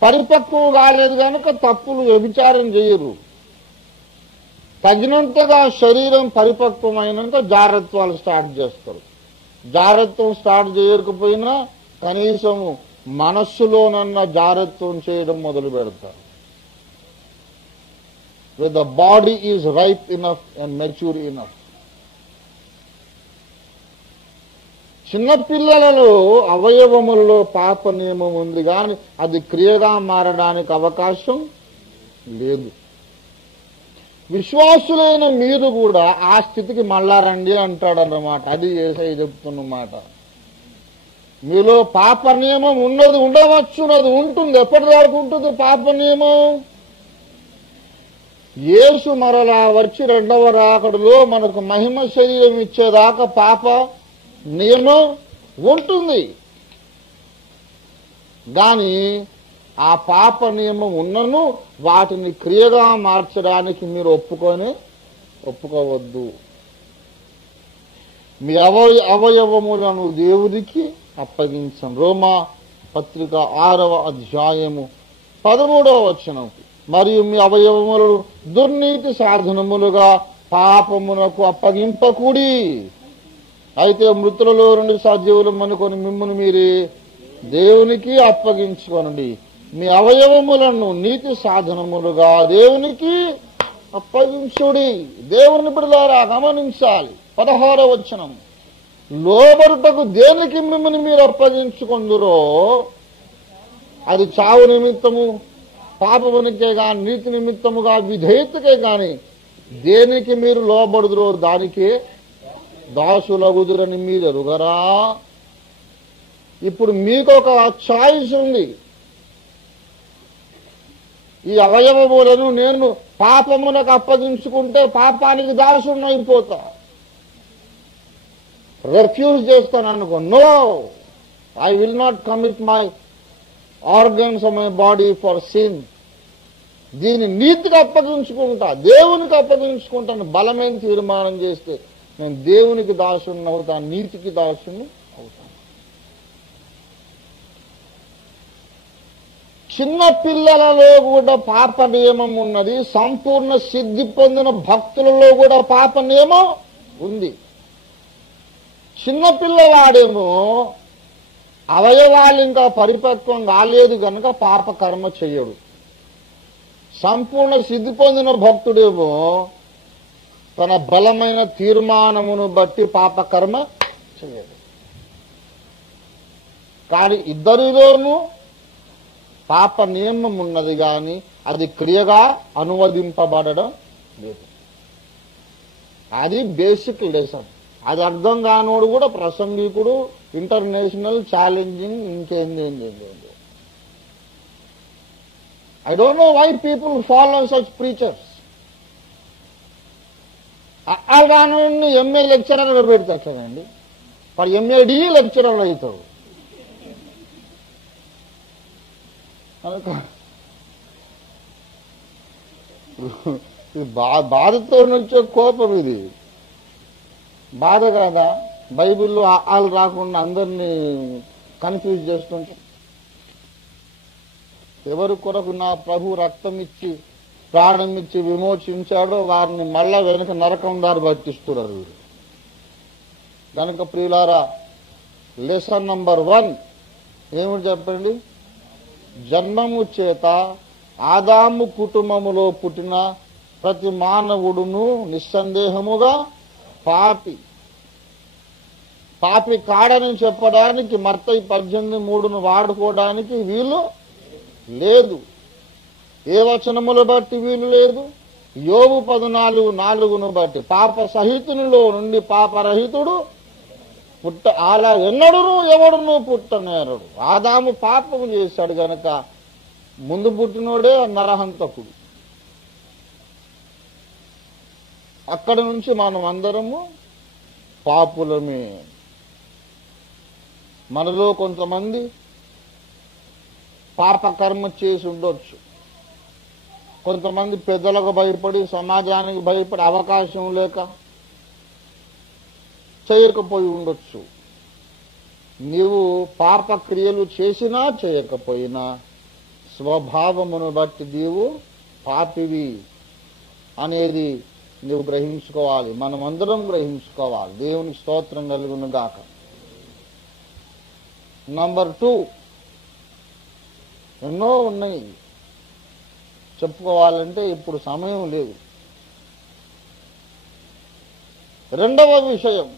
పరిపక్వం కాలేదు కనుక తప్పులు వ్యభిచారం చేయరు. తగినంతగా శరీరం పరిపక్వమైనాక జాగ్రత్తలు స్టార్ట్ చేస్తారు. జాగ్రత్తం స్టార్ట్ చేయకపోయినా కనీసము మనస్సులోనన్న జాగ్రత్తం చేయడం మొదలు పెడతారు. When the body is ripe enough and mature enough. చిన్నపిల్లలలో అవయవములలో పాప నియమం ఉంది కానీ అది క్రియగా మారడానికి అవకాశం లేదు. విశ్వాసులైన మీరు కూడా ఆ స్థితికి మళ్ళా రండి అంటాడన్నమాట. అది యేసయ్య చెప్తున్నమాట. మీలో పాప నియమం ఉన్నది, ఉండవచ్చు, అది ఉంటుంది. ఎప్పటి వరకు ఉంటుంది పాప నియమం? యేసు మరలా వచ్చి 2వ రాకడలో మనకు మహిమ శరీరం ఇచ్చేదాకా పాప నియమం ఉంటుంది. కానీ ఆ పాప నియమం ఉన్నను వాటిని క్రియగా మార్చడానికి మీరు ఒప్పుకోవద్దు. మీ అవయవములను దేవుడికి అప్పగించం. రోమా పత్రిక 6వ అధ్యాయము 13వ వచనం. మరియు మీ అవయవములను దుర్నీతి సాధనములుగా పాపమునకు అప్పగింపకూడి, అయితే మృతులలో నుండి సజీవులం అనుకొని మిమ్మును మీరే దేవునికి అప్పగించుకొనండి. మీ అవయవములను నీతి సాధనములుగా దేవునికి అప్పగించుడి. దేవుని బిడ్డలారా గమనించాలి. 16వ వచనం. లోబరుటకు దేనికి మిమ్మల్ని మీరు అప్పగించుకొందురో అది చావు నిమిత్తము పాపమునికే గాని నీతి నిమిత్తముగా విధేయతకే గాని దేనికి మీరు లోబడుదురో దానికే దాసులగుదురని మీరు ఎరుగరా? ఇప్పుడు మీకు ఒక చాయిస్ ఉంది. ఈ అవయవములను నేను పాపమునకు అప్పగించుకుంటే పాపానికి దాసుని అయిపోతా, రిఫ్యూజ్ చేస్తాను అనుకో. No, I will not commit my organs of my body for sin. దీన్ని నీతికి అప్పగించుకుంటా, దేవునికి అప్పగించుకుంటాను. బలమైన తీర్మానం చేస్తే నేను దేవునికి దాసుని అవుతాను, నీతికి దాసుని అవుతాను. చిన్న పిల్లలలో కూడా పాప నియమం ఉన్నది. సంపూర్ణ సిద్ధి పొందిన భక్తులలో కూడా పాప నియమం ఉంది. చిన్నపిల్లవాడేమో అవయవాలు ఇంకా పరిపక్వం కాలేదు గనుక పాప కర్మ చెయ్యడు. సంపూర్ణ సిద్ధి పొందిన భక్తుడేమో తన బలమైన తీర్మానమును బట్టి పాప కర్మ చెయ్యడు. కానీ ఇద్దరిలోనూ పాప నియమం ఉన్నది కానీ అది క్రియగా అనువదింపబడడం లేదు. అది బేసిక్ లెసన్. అది అర్థం కానోడు కూడా ప్రసంగికుడు, ఇంటర్నేషనల్ ఛాలెంజింగ్, ఇంకేంది. I don't know why people follow such preachers. అలానే ఎంఏ లెక్చరర్గా పెడితే అట్లనండి, వాడు ఎంఏడి లెక్చరర్ అవుతాడు. బాధతో వచ్చే కోపం ఇది. బాధ కాదా? బైబిల్లో ఆలు రాకుండా అందరినీ కన్ఫ్యూజ్ చేస్తుంటే, ఎవరి కొరకు నా ప్రభు రక్తం ఇచ్చి ప్రాణం ఇచ్చి విమోచించాడో వారిని మళ్ళా వెనుక నరకం దారి పట్టిస్తున్నారు వీరు. కనుక ప్రియులారా, లెసన్ నంబర్ 1 ఏమిటి చెప్పండి? జన్మము చేత ఆదాము కుటుంబములో పుట్టిన ప్రతి మానవుడును నిస్సందేహముగా పాపి కాడని చెప్పడానికి మత్తయి 18:3 వాడుకోవడానికి వీలు లేదు. ఏ వచనములు బట్టి వీలు లేదు? యోబు 14:4 బట్టి పాప సహితునిలో నుండి పాపరహితుడు అలా ఎన్నడును ఎవడును పుట్టనేరడు. ఆదాము పాపము చేశాడు గనక ముందు పుట్టినోడే నరహంతకుడు. అక్కడి నుంచి మనం అందరము పాపులమే. మనలో కొంతమంది పాపకర్మ చేసి ఉండొచ్చు. కొంతమంది పెద్దలకు భయపడి, సమాజానికి భయపడి, అవకాశం లేక చేయకపోయి ఉండొచ్చు. నీవు పాప క్రియలు చేసినా చేయకపోయినా స్వభావమును బట్టి నీవు పాపివి అనేది నీవు గ్రహించుకోవాలి. మనమందరం గ్రహించుకోవాలి. దేవునికి స్తోత్రం కలుగును గాక. నంబర్ 2, ఎన్నో ఉన్నాయి చెప్పుకోవాలంటే, ఇప్పుడు సమయం లేదు. రెండవ విషయం,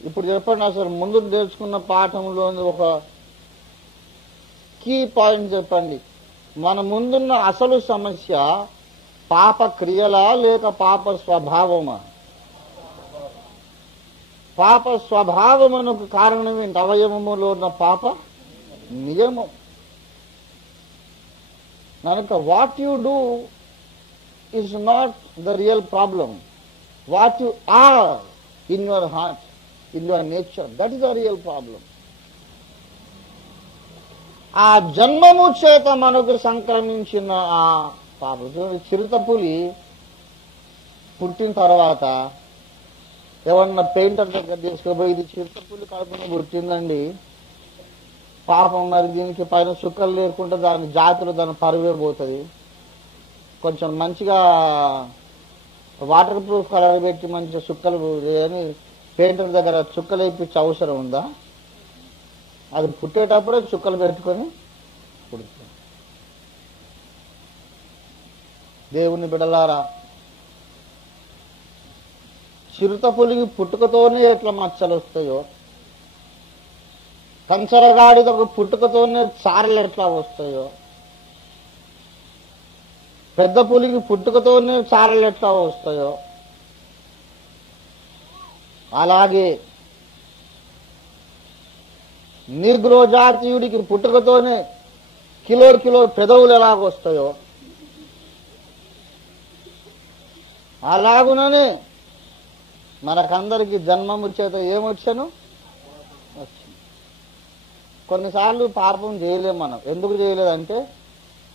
ఇప్పుడు చెప్పండి, అసలు ముందు నేర్చుకున్న పాఠంలోని ఒక కీ పాయింట్ చెప్పండి. మన ముందున్న అసలు సమస్య పాప క్రియలా లేక పాప స్వభావమా? పాప స్వభావమునకు కారణం ఏంటి? అవయవములో ఉన్న పాప నియమం. కనుక what you do is not the real problem. What you are in your heart, in your nature, that is the real problem. ఆ జన్మము చేత మనకు సంక్రమించిన ఆ పాప. చిరుతపులి పుట్టిన తర్వాత ఎవరన్నా పెయింటర్ దగ్గర తీసుకుపోయి, ఇది చిరుతపులి కడుపున పుట్టిందండి, పాపం, మరి దీనికి పైన చుక్కలు లేకుండా దాని జాతులు దాని పరువే పోతుంది, కొంచెం మంచిగా వాటర్ ప్రూఫ్ కలర్ పెట్టి మంచిగా చుక్కలు అని పెయింటర్ దగ్గర చుక్కలు వేయించే అవసరం ఉందా? అది పుట్టేటప్పుడే చుక్కలు పెట్టుకొని పుడుతుంది. దేవుని బిడలారా, చిరుతపులికి పుట్టుకతోనే ఎట్లా మచ్చలు వస్తాయో, కంచరగాడిదొక పుట్టుకతోనే చారలు ఎట్లా వస్తాయో, పెద్ద పులికి పుట్టుకతోనే చారలు ఎట్లా వస్తాయో, అలాగే నీగ్రో జాతీయుడికి పుట్టుకతోనే కిలో పెదవులు ఎలాగొస్తాయో, అలాగుననే మనకందరికి జన్మము చేత ఏమొచ్చాను? వచ్చింది. కొన్నిసార్లు పాపం చేయలేము మనం. ఎందుకు చేయలేదంటే,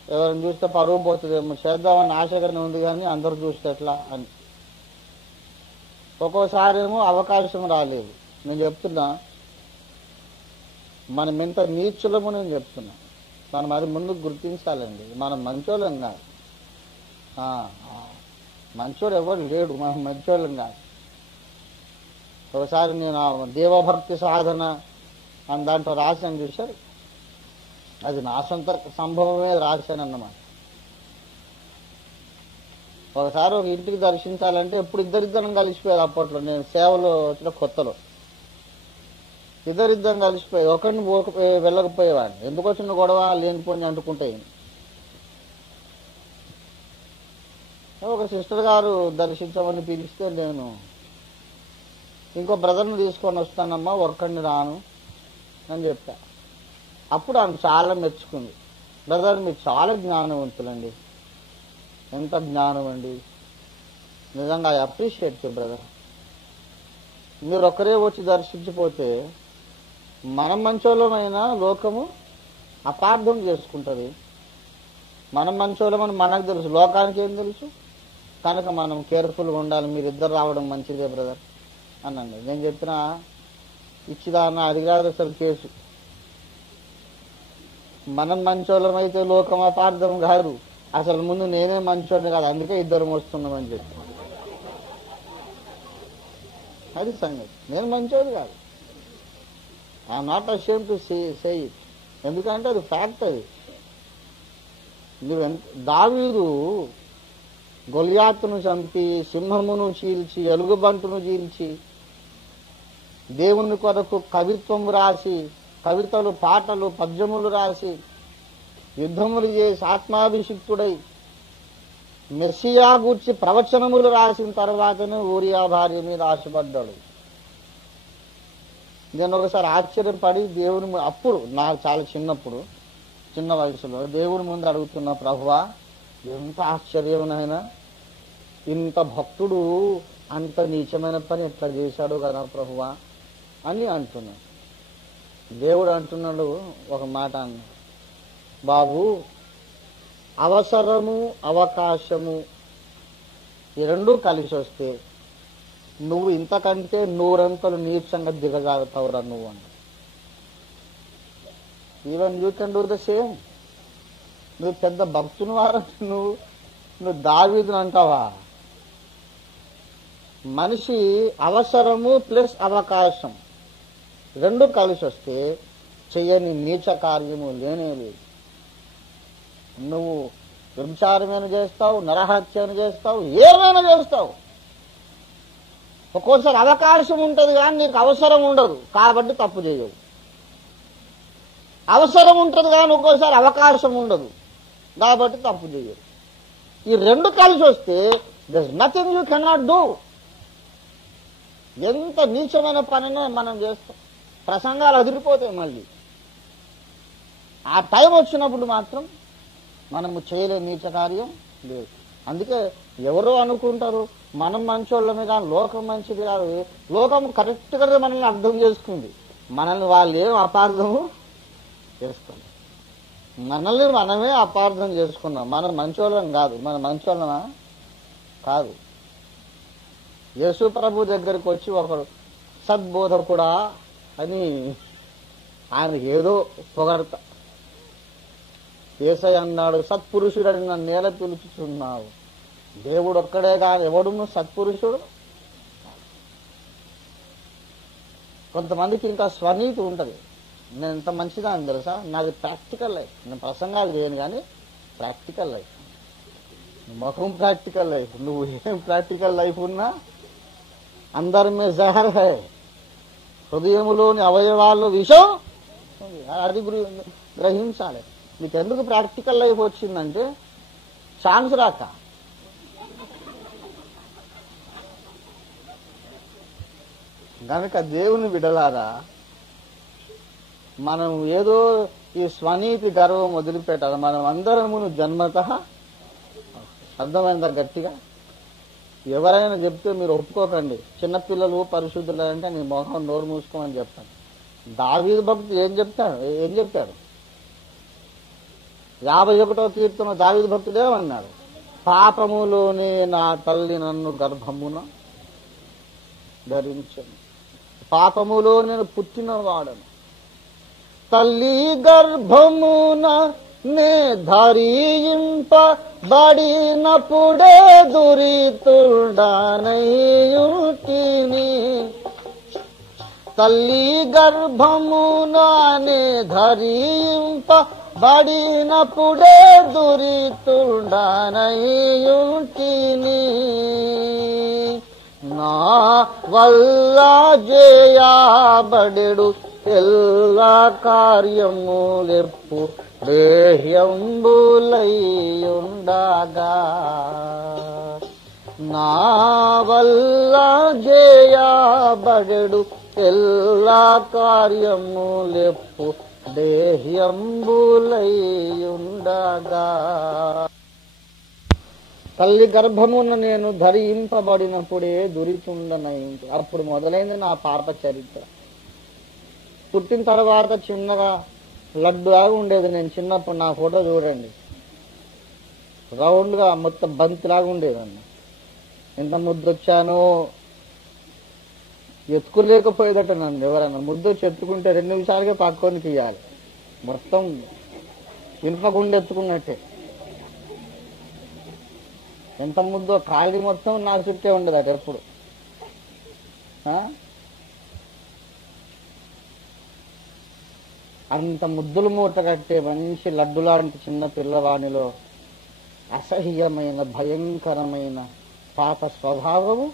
ఎవరిని చూస్తే పరువు పోతుందేమో, చేద్దామని ఆశగానే ఉంది కానీ అందరూ చూస్తే ఎట్లా అని. ఒక్కోసారి ఏమో అవకాశం రాలేదు. నేను చెప్తున్నా, మనం ఎంత నీచులము నేను చెప్తున్నా. మనం అది ముందు గుర్తించాలండి. మనం మంచోళ్ళం కాదు, మంచోడు ఎవరు లేడు, మనం మంచోళ్ళం కాదు. ఒకసారి నేను దేవభక్తి సాధన అని దాంట్లో రాశాను చూశారు, అది నా సొంత సంభవమే రాశానన్నమాట. ఒకసారి ఒక ఇంటికి దర్శించాలంటే ఎప్పుడు ఇద్దరిద్దరం కలిసిపోయేది. అప్పట్లో నేను సేవలో వచ్చిన కొత్తలో ఇద్దరిద్దరం కలిసిపోయేది. ఒకరిని వెళ్ళకపోయేవాడిని. ఎందుకు వచ్చిన గొడవ లేనిపోయి అంటుకుంటే. ఒక సిస్టర్ గారు దర్శించమని పిలిస్తే నేను ఇంకో బ్రదర్ని తీసుకొని వస్తానమ్మా, ఒక్కడిని రాను అని చెప్పా. అప్పుడు ఆమె చాలా మెచ్చుకుంది. బ్రదర్ మీరు చాలా జ్ఞానవంతులండి, ఎంత జ్ఞానం అండి, నిజంగా ఐ అప్రిషియేట్ యు బ్రదర్. మీరు ఒక్కరే వచ్చి దర్శించిపోతే మనం మంచోళ్ళమైనా లోకము అపార్థం చేసుకుంటుంది. మనం మంచోళ్ళమని మనకు తెలుసు, లోకానికి ఏం తెలుసు. కనుక మనం కేర్ఫుల్గా ఉండాలి, మీరిద్దరు రావడం మంచిదే బ్రదర్ అనండి. నేను చెప్పిన ఇచ్చిదాన్న అడిగారు అసలు కేసు. మనం మంచోళ్ళమైతే లోకం అపార్థం కాదు, అసలు ముందు నేనే మంచోడిని కాదు, అందుకే ఇద్దరం వస్తున్నామని చెప్పి. అది సంగతి. నేను మంచోడు కాదు. I'm not ashamed to say it, ఎందుకంటే అది ఫ్యాక్ట్. అది దావీదు గొలియాతును చంపి, సింహమును చీల్చి, ఎలుగుబంటును చీల్చి, దేవుని కొరకు కవిత్వం రాసి, కవితలు, పాటలు, పద్యములు రాసి, యుద్ధములు చేసి ఆత్మాభిషిక్తుడై మెస్సియా గూర్చి ప్రవచనములు రాసిన తర్వాతనే ఊరియా భార్య మీద ఆశపడ్డాడు. నేను ఒకసారి ఆశ్చర్యపడి దేవుని అప్పుడు నాకు చాలా చిన్న వయసులో దేవుని ముందు అడుగుతున్నా, ప్రభువా ఎంత ఆశ్చర్యమైనా ఇంత భక్తుడు అంత నీచమైన పని ఎట్లా చేశాడు కదా ప్రభువా అని అంటున్నా. దేవుడు అంటున్నాడు ఒక మాట అన్న, బాబు అవసరము అవకాశము ఈ రెండూ కలిసి వస్తే నువ్వు ఇంతకంటే 100 నీచంగా దిగజాగుతావురా నువ్వు అన్న. Even you can do the same. నువ్వు పెద్ద భక్తుని వారంటే నువ్వు దావీదుని అంటావా? మనిషి అవసరము ప్లస్ అవకాశం రెండు కలిసి వస్తే చెయ్యని నీచ కార్యము లేనే లేదు. నువ్వు వ్యభిచారమైనా చేస్తావు, నరహత్యను చేస్తావు, ఏమైనా చేస్తావు. ఒక్కోసారి అవకాశం ఉంటుంది కానీ నీకు అవసరం ఉండదు, కాబట్టి తప్పు చేయవు. అవసరం ఉంటుంది కానీ ఒక్కోసారి అవకాశం ఉండదు, కాబట్టి తప్పు చేయవు. ఈ రెండు కలిసి వస్తే there is nothing you cannot do. ఎంత నీచమైన పనినే మనం చేస్తాం, ప్రసంగాలు అదిరిపోతాయి. మళ్ళీ ఆ టైం వచ్చినప్పుడు మాత్రం మనము చేయలేని నీచ కార్యం లేదు. అందుకే ఎవరో అనుకుంటారు మనం మంచోళ్ళమే కానీ లోకం మంచిది కాదు. లోకం కరెక్ట్గా మనల్ని అర్థం చేసుకుంది. మనల్ని వాళ్ళు ఏం అపార్థము చేస్తాం, మనల్ని మనమే అపార్థం చేసుకున్నాం. మనం మంచోళ్ళం కాదు. మన మంచోళ్ళమా కాదు. యేసు ప్రభు దగ్గరికి వచ్చి ఒకడు సద్బోధకుడా అని ఆయన ఏదో పొగడత. యేసయ్య అన్నాడు, సత్పురుషుడని నన్ను నేల పిలుచుచున్నావు. దేవుడు ఒక్కడే కాదు, ఎవడు నువ్వు సత్పురుషుడు. కొంతమందికి ఇంకా స్వనీతి ఉంటుంది. నేను ఇంత మంచిదా అని తెలుసా, నాది ప్రాక్టికల్ లైఫ్. నేను ప్రసంగాలు చేయను కానీ ప్రాక్టికల్ లైఫ్, మొహం ప్రాక్టికల్ లైఫ్. నువ్వు ఏం ప్రాక్టికల్ లైఫ్ ఉన్నా అందరి మీద జహర్ హై, హృదయములోని అవయవాల్లో విషం, అది గ్రహించాలి. మీకు ఎందుకు ప్రాక్టికల్ లైఫ్ వచ్చిందంటే ఛాన్స్ రాక. కనుక దేవుని బిడలారా, మనం ఏదో ఈ స్వనీతి గర్వం వదిలిపెట్టాలి. మనం అందరమును జన్మతః, అర్థమైందా గట్టిగా? ఎవరైనా చెప్తే మీరు ఒప్పుకోకండి. చిన్నపిల్లలు పరిశుద్ధులు అంటే నీ మొహం నోరు మూసుకోమని చెప్తాను. దావీదు భక్తుడు ఏం చెప్పాడు? 51వ కీర్తన దావీదు భక్తుడు ఏమన్నాడు? పాపములోనే నా తల్లి నన్ను గర్భమున ధరించను, పాపములో నేను పుట్టినవాడను, తల్లి గర్భమున నే ధరింపబడినప్పుడే దురితుడనయుటిని, తల్లి గర్భమునానే ధరింపబడినప్పుడే దురితుండనయుంటిని నా వల్ల చేయబడెడు ఎల్లా కార్యములెప్పు దేహ్యంబులైయుండగా నా వల్ల చేయబడెడు ఎల్లా కార్యములెప్పు దేహ్యంబులైయుండగా తల్లి గర్భమున నేను ధరింపబడినప్పుడే దురితుండనయుంటి. అప్పుడు మొదలైంది నా పాప చరిత్ర. పుట్టిన తర్వాత చిన్నగా లడ్డులాగా ఉండేది. నేను చిన్నప్పుడు నా ఫోటో చూడండి, రౌండ్గా మొత్తం బంతిలాగా ఉండేదన్న. ఎంత ముద్దొచ్చానో, ఎత్తుకోలేకపోయేదట నన్ను ఎవరన్నా. ముద్దొచ్చి ఎత్తుకుంటే 2 నిమిషాలకే పక్కొని తీయాలి. మొత్తం ఇనుపగుండి ఎత్తుకున్నట్టే. ఎంత ముద్దో, ఖాళీ మొత్తం నా చుట్టే ఉండదట ఎప్పుడు. అంత ముద్దులు మూట కట్టే మంచి లడ్డులాంటి చిన్న పిల్లవాణిలో అసహ్యమైన భయంకరమైన పాప స్వభావము.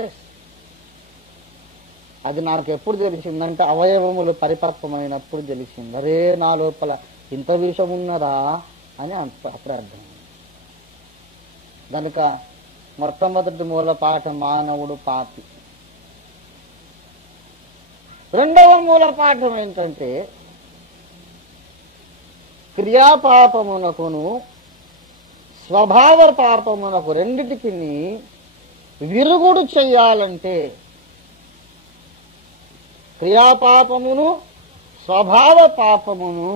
ఎస్, అది నాకు ఎప్పుడు తెలిసిందంటే అవయవములు పరిపక్వమైనప్పుడు తెలిసింది. అరే, నా లోపల ఇంత విషం ఉన్నదా అని అప్పుడు అర్థం. కనుక మొట్టమొదటి మూల పాఠ మానవుడు పాపి. రెండవ మూల పాఠం ఏంటంటే క్రియాపాపమునకును స్వభావ పాపమునకు రెండిటికి విరుగుడు చెయ్యాలంటే, క్రియాపాపమును స్వభావ పాపమును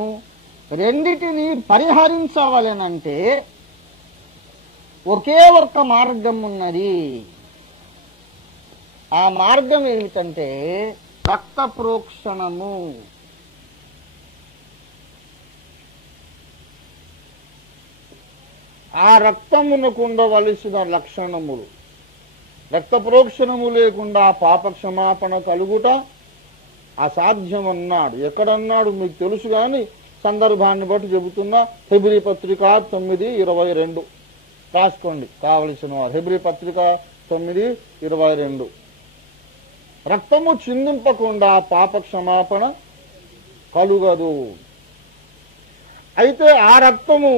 రెండిటిని పరిహరించవలెనంటే ఒకే ఒక్క మార్గం ఉన్నది. ఆ మార్గం ఏమిటంటే రక్త ప్రోక్షణము. ఆ రక్తమునకు ఉండవలసిన లక్షణములు. రక్త ప్రోక్షణము లేకుండా పాప క్షమాపణ కలుగుట అసాధ్యమన్నాడు. ఎక్కడన్నాడు మీకు తెలుసు గాని సందర్భాన్ని బట్టి చెబుతున్నా. హెబ్రీ పత్రిక 9:22 రాసుకోండి కావలసిన వారు. హెబ్రీ పత్రిక 9:22. రక్తము చిందింపకుండా పాప క్షమాపణ కలుగదు. అయితే ఆ రక్తము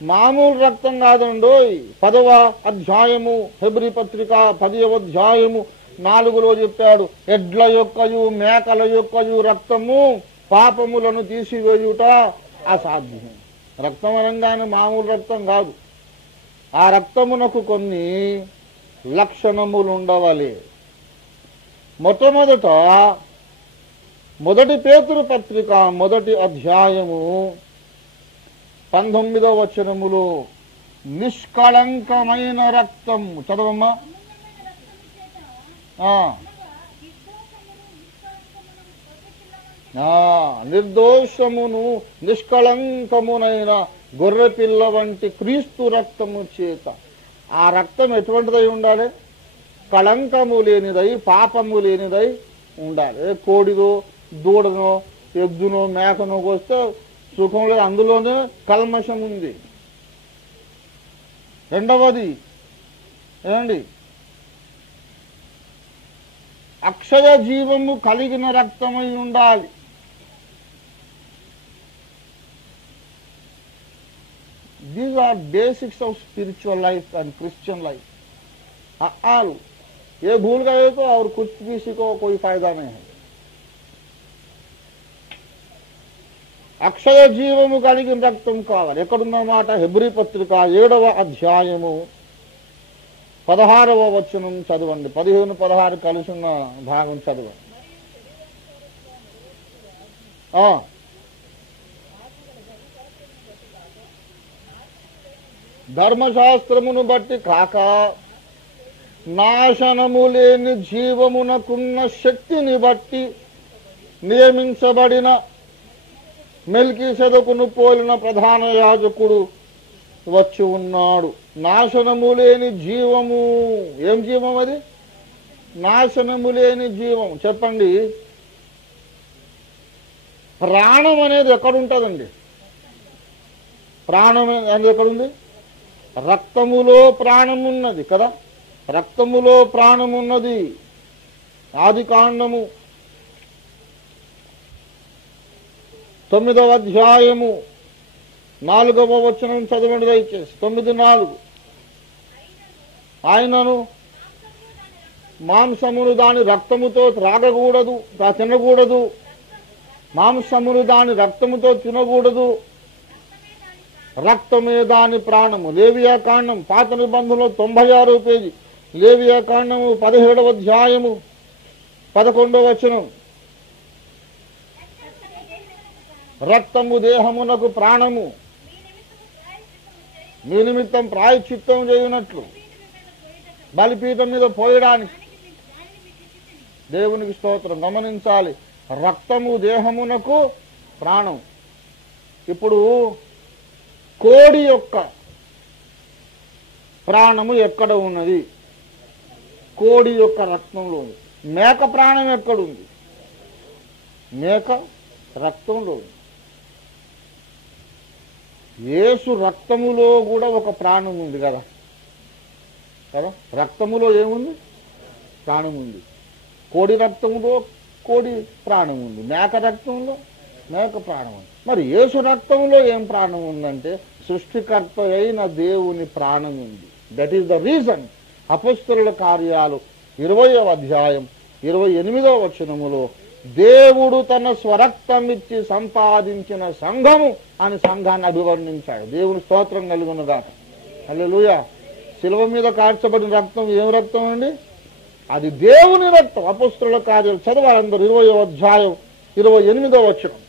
మామూలు రక్తం కాదండోయ్. 10వ అధ్యాయము హెబ్రీ పత్రిక 10వ అధ్యాయము 4లో చెప్పాడు, ఎడ్ల యొక్కయు మేకల యొక్కయు రక్తము పాపములను తీసివేయుట అసాధ్యం. రక్తం అనగానే మామూలు రక్తం కాదు. ఆ రక్తమునకు కొన్ని లక్షణములు ఉండవాలి. మొట్టమొదట 1 పేతురు పత్రిక 1వ అధ్యాయము 19వ వచనములో నిష్కళంకమైన రక్తం. చదవమ్మా. నిర్దోషమును నిష్కళంకమునైన గొర్రెపిల్ల వంటి క్రీస్తు రక్తము చేత. ఆ రక్తం ఎటువంటిదై ఉండాలి? కళంకము లేనిదై, పాపము లేనిదై ఉండాలి. కోడిదో దూడనో ఎద్దునో మేకనో కోస్తే సుఖం లేదు, అందులోనే కల్మషం ఉంది. రెండవది ఏమండి, అక్షయ జీవము కలిగిన రక్తమై ఉండాలి. These are basics of spiritual life and Christian life. आलू ये भूल गए तो और कुछ किसी को कोई फायदा नहीं है. అక్షయ జీవము కలిగిన రక్తం కావాలి. ఎక్కడున్నమాట? హెబ్రీ పత్రిక 7వ అధ్యాయము 16వ వచనం చదవండి. 15-16 కలిసిన భాగం చదవండి. ధర్మశాస్త్రమును బట్టి కాక నాశనము లేని జీవమునకున్న శక్తిని బట్టి నియమించబడిన మెల్కీసెదకును పోలిన ప్రధాన యాజకుడు వచ్చి ఉన్నాడు. నాశనము లేని జీవము. ఏం జీవం అది? నాశనము లేని జీవం. చెప్పండి, ప్రాణం అనేది ఎక్కడుంటుందండి? ప్రాణం అనేది ఎక్కడుంది? రక్తములో ప్రాణం ఉన్నది కదా. రక్తములో ప్రాణం ఉన్నది. ఆదికాండము 9వ అధ్యాయము 4వ వచనం చదవండి దయచేసి. 9:4. ఆయనను మాంసమును దాని రక్తముతో త్రాగకూడదు, తినకూడదు. మాంసమును దాని రక్తముతో తినకూడదు, రక్తమే దాని ప్రాణము. లేవియాకాండం పాత నిబంధనలో 96వ పేజీ. లేవియాకాండము 17వ అధ్యాయము 11వ వచనం. రక్తము దేహమునకు ప్రాణము, మీ నిమిత్తం ప్రాయశ్చిత్తం చేయునట్లు బలిపీఠం మీద పోయడానికి. దేవునికి స్తోత్రం. గమనించాలి, రక్తము దేహమునకు ప్రాణం. ఇప్పుడు కోడి యొక్క ప్రాణము ఎక్కడ ఉన్నది? కోడి యొక్క రక్తంలో ఉంది. మేక ప్రాణం ఎక్కడుంది? మేక రక్తంలో ఉంది. యేసు రక్తములో కూడా ఒక ప్రాణం ఉంది కదా. రక్తములో ఏముంది? ప్రాణం ఉంది. కోడి రక్తములో కోడి ప్రాణం ఉంది, మేక రక్తంలో మేక ప్రాణం ఉంది. మరి యేసు రక్తంలో ఏం ప్రాణం ఉందంటే సృష్టికర్త అయిన దేవుని ప్రాణం ఉంది. దట్ ఈస్ ద రీజన్ అపొస్తలుల కార్యాలు 20వ అధ్యాయం 28వ వచనములో దేవుడు తన స్వరక్తమిచ్చి సంపాదించిన సంఘము అని సంఘాన్ని అభివర్ణించాడు. దేవుని స్తోత్రం కలుగునుగాక. హల్లెలూయా. శిలువ మీద కార్చబడిన రక్తం ఏం రక్తం అండి? అది దేవుని రక్తం. అపొస్తలుల కార్యాలు చదవాలందరూ 20వ అధ్యాయం 28వ వచనం.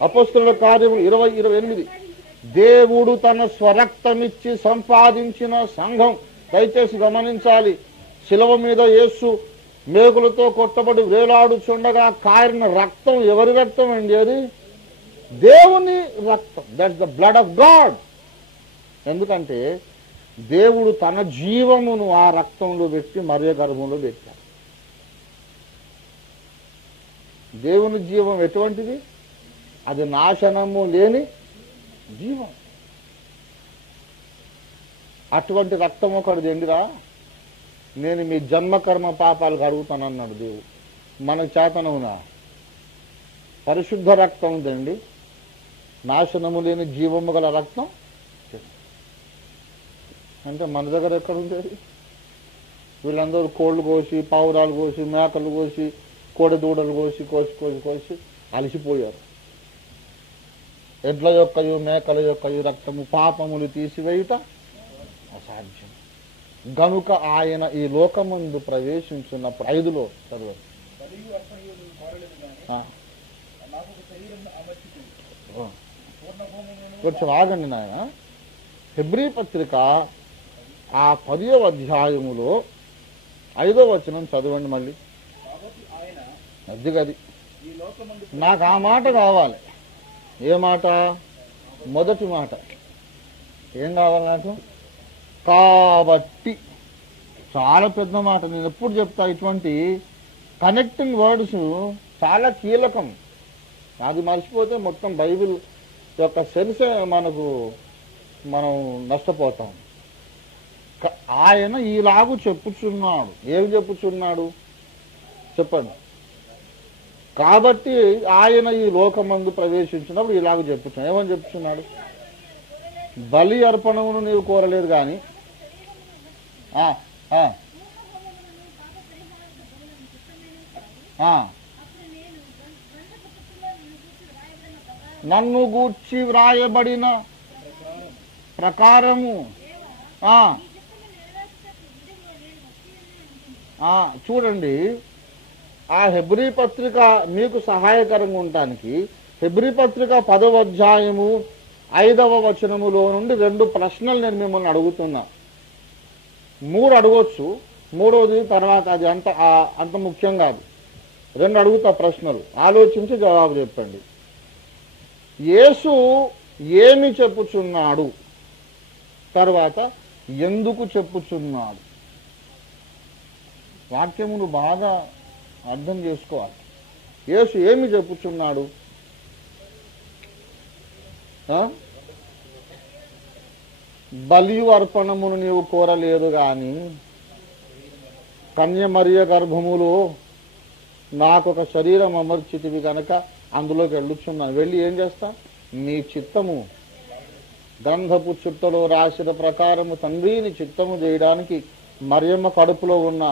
అపొస్తలుల కార్యములు 20:28. దేవుడు తన స్వరక్తమిచ్చి సంపాదించిన సంఘం. దయచేసి గమనించాలి, శిలువ మీద యేసు మేకులతో కొట్టబడి వేలాడుచుండగా కారిన రక్తం ఎవరి రక్తం అండి? అది దేవుని రక్తం. That's the blood of God. ఎందుకంటే దేవుడు తన జీవమును ఆ రక్తంలో పెట్టి మరియ గర్భంలో పెట్టాడు. దేవుని జీవం ఎటువంటిది? అది నాశనము లేని జీవం. అటువంటి రక్తం ఒకటి ఎండిరా, నేను మీ జన్మకర్మ పాపాలు కడుగుతానన్నాడు దేవుడు. మనకు చేతనవునా? పరిశుద్ధ రక్తం ఉందండి, నాశనము లేని జీవము గల రక్తం. అంటే మన దగ్గర ఎక్కడ ఉండేది? వీళ్ళందరూ కోళ్ళు కోసి, పావురాలు కోసి, మేకలు కోసి, కోడి దూడలు కోసి కోసి కోసి కోసి అలసిపోయారు. ఎడ్ల యొక్కయు మేకల యొక్కయు రక్తము పాపములు తీసివేయుట అసాధ్యం. గనుక ఆయన ఈ లోకమందు ప్రవేశించున్నప్పుడు 5లో చదువు. కొంచెం ఆగండి నాయన. హెబ్రీ పత్రిక ఆ 10వ అధ్యాయములో 5వ వచనం చదవండి మళ్ళీ. అదిగది నాకు ఆ మాట కావాలి. ఏ మాట? మొదటి మాట. ఏం కావాలి నాకు? కాబట్టి. చాలా పెద్ద మాట. నేను ఎప్పుడు చెప్తా, ఇటువంటి కనెక్టింగ్ వర్డ్స్ చాలా కీలకం. అది మర్చిపోతే మొత్తం బైబిల్ యొక్క సెన్సే మనం నష్టపోతాం. ఆయన ఈలాగు చెప్పుచున్నాడు. ఏం చెప్పుచున్నాడు చెప్పండి. కాబట్టి ఆయన ఈ లోకమందు ప్రవేశించినప్పుడు ఇలాగ చెప్పుచున్నాడు. ఏమని చెప్పుచున్నాడు? బలి అర్పణమును నీవు కోరలేదు కానీ నన్ను గూర్చి వ్రాయబడిన ప్రకారము చూడండి. ఆ హెబ్రీ పత్రిక మీకు సహాయకరంగా ఉండటానికి హెబ్రీ పత్రిక 10వ అధ్యాయము 5వ వచనములో నుండి 2 ప్రశ్నలు నేను మిమ్మల్ని అడుగుతున్నా. 3 అడగొచ్చు, 3వది తర్వాత అది అంత ముఖ్యం కాదు. 2 అడుగుతా ప్రశ్నలు, ఆలోచించి జవాబు చెప్పండి. యేసు ఏమి చెప్పుచున్నాడు, తర్వాత ఎందుకు చెప్పుచున్నాడు? వాక్యమును బాగా అర్థం చేసుకోవాలి. యేసు ఏమి చెప్పుచున్నాడు? బలియు అర్పణమును నీవు కోరలేదు గాని కన్యమరియ గర్భములో నాకొక శరీరం అమర్చితివి కనుక అందులోకి వెళ్ళుచున్నాను. వెళ్ళి ఏం చేస్తా? నీ చిత్తము గ్రంథపు చుట్టలో రాసిన ప్రకారము తండ్రిని చిత్తము చేయడానికి మరియమ్మ కడుపులో ఉన్న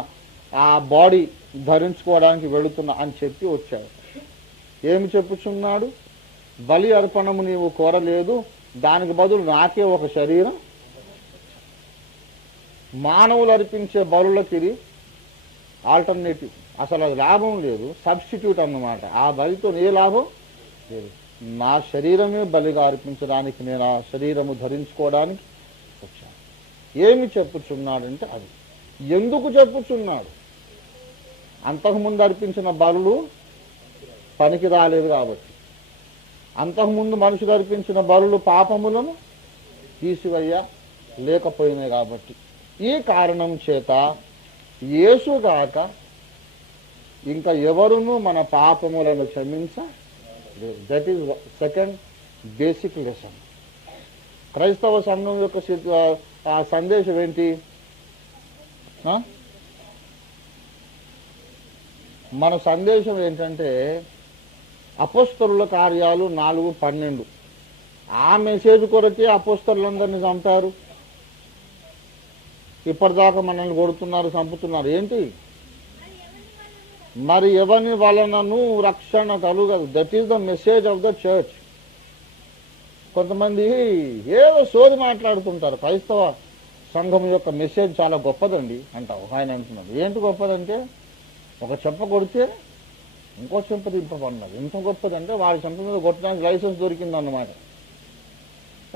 ఆ బాడీ ధరించుకోవడానికి వెళుతున్నా అని చెప్పి వచ్చాడు. ఏమి చెప్పుచున్నాడు? బలి అర్పణము నీవు కోరలేదు, దానికి బదులు నాకే ఒక శరీరం. మానవులు అర్పించే బలులకి ఇది ఆల్టర్నేటివ్, అసలు అది లాభం లేదు, సబ్స్టిట్యూట్ అన్నమాట. ఆ బలితో ఏ లాభం లేదు. నా శరీరమే బలిగా అర్పించడానికి నేను ఆ శరీరము ధరించుకోవడానికి వచ్చాను. ఏమి చెప్పుచున్నాడంటే అది. ఎందుకు చెప్పుచున్నాడు? అంతకుముందు అర్పించిన బలులు పనికి రాలేదు కాబట్టి, అంతకుముందు మనుషులు అర్పించిన బలులు పాపములను తీసివయ్యా లేకపోయినాయి కాబట్టి, ఈ కారణం చేత యేసుగాక ఇంకా ఎవరునూ మన పాపములను క్షమించలేదు. That is second basic lesson. క్రైస్తవ సంఘం యొక్క ఆ సందేశం ఏంటి? మన సందేశం ఏంటంటే అపోస్తలుల కార్యాలు 4:12. ఆ మెసేజ్ కొరకే అపోస్తలులందరినీ చంపారు. ఇప్పటిదాకా మనల్ని కొడుతున్నారు, చంపుతున్నారు. ఏంటి? మరి ఎవని వలనను రక్షణ కలుగదు. That is the message of the church. కొంతమంది ఏదో సోది మాట్లాడుతుంటారు. క్రైస్తవ సంఘం యొక్క మెసేజ్ చాలా గొప్పదండి అంటావు. ఆయన అంటున్నాడు. ఏంటి గొప్పదంటే, ఒక చెంప కొడితే ఇంకో చెంప దింపబడినది. ఎంత గొప్పదంటే వాడి చెంప మీద కొట్టడానికి లైసెన్స్ దొరికిందన్నమాట.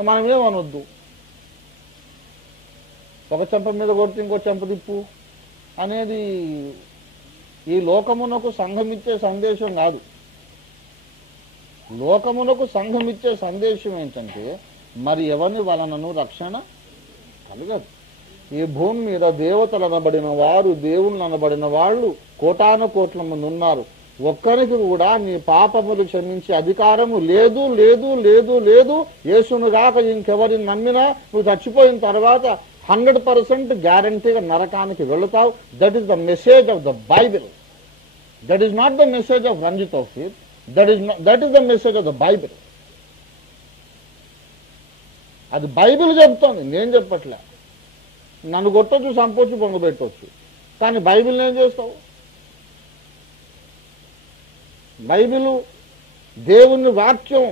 మనమేమనొద్దు. ఒక చెంప మీద కొడితే ఇంకో చెంప దిప్పు అనేది ఈ లోకమునకు సంఘమిచ్చే సందేశం కాదు. లోకమునకు సంఘమిచ్చే సందేశం ఏంటంటే, మరి ఎవరి వలనను రక్షణ కలగదు. ఈ భూమి మీద దేవతలు అనబడిన వారు, దేవుళ్ళు అనబడిన వాళ్ళు కోటాను కోట్ల మంది ఉన్నారు. ఒక్కరికి కూడా నీ పాపములు క్షమించే అధికారము లేదు లేదు లేదు లేదు. యేసును గాక ఇంకెవరిని నమ్మినా నువ్వు చచ్చిపోయిన తర్వాత 100% గ్యారంటీగా నరకానికి వెళుతావు. That is the message of the Bible. That is not the message of Ranjit Taufir. That is the message of the Bible. అది బైబిల్ చెప్తోంది, నేను చెప్పట్లే. నన్ను కొట్టొచ్చు, చంపొచ్చు, పొంగబెట్టవచ్చు, కానీ బైబిల్ ఏం చేస్తావు? బైబిలు దేవుని వాక్యం,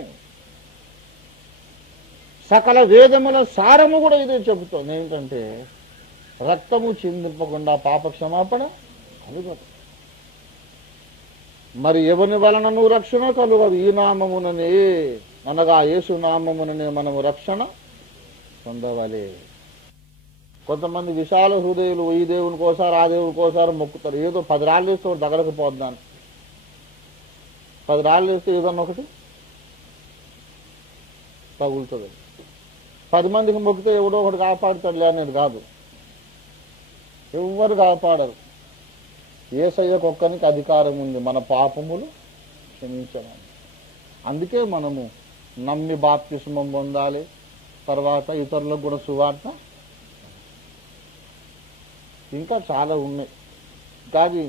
సకల వేదముల సారము కూడా ఇదే చెబుతోంది. ఏంటంటే రక్తము చిందింపకుండా పాప క్షమాపణ కలుగదు. మరి ఎవరి వలనను రక్షణ కలుగదు. ఈ నామముననే, అనగా యేసు నామముననే మనము రక్షణ పొందవలే. కొంతమంది విశాల హృదయులు ఈ దేవునికోసారి ఆ దేవునికోసారి మొక్కుతారు. ఏదో 10 రాళ్ళు వేస్తే ఒకటి తగలకపోద్దాను. 10 రాళ్ళు వేస్తే ఏదన్నా ఒకటి తగులుతుంది. 10 మందికి మొక్కితే ఎవడో ఒకటి కాపాడుతాడులే అనేది కాదు. ఎవ్వరు కాపాడరు. యేసయ్యకు ఒక్కనికి అధికారం ఉంది మన పాపములు క్షమించమని. అందుకే మనము నమ్మి బాప్తిస్మం పొందాలి. తర్వాత ఇతరులకు కూడా సువార్త. ఇంకా చాలా ఉన్నాయి, కానీ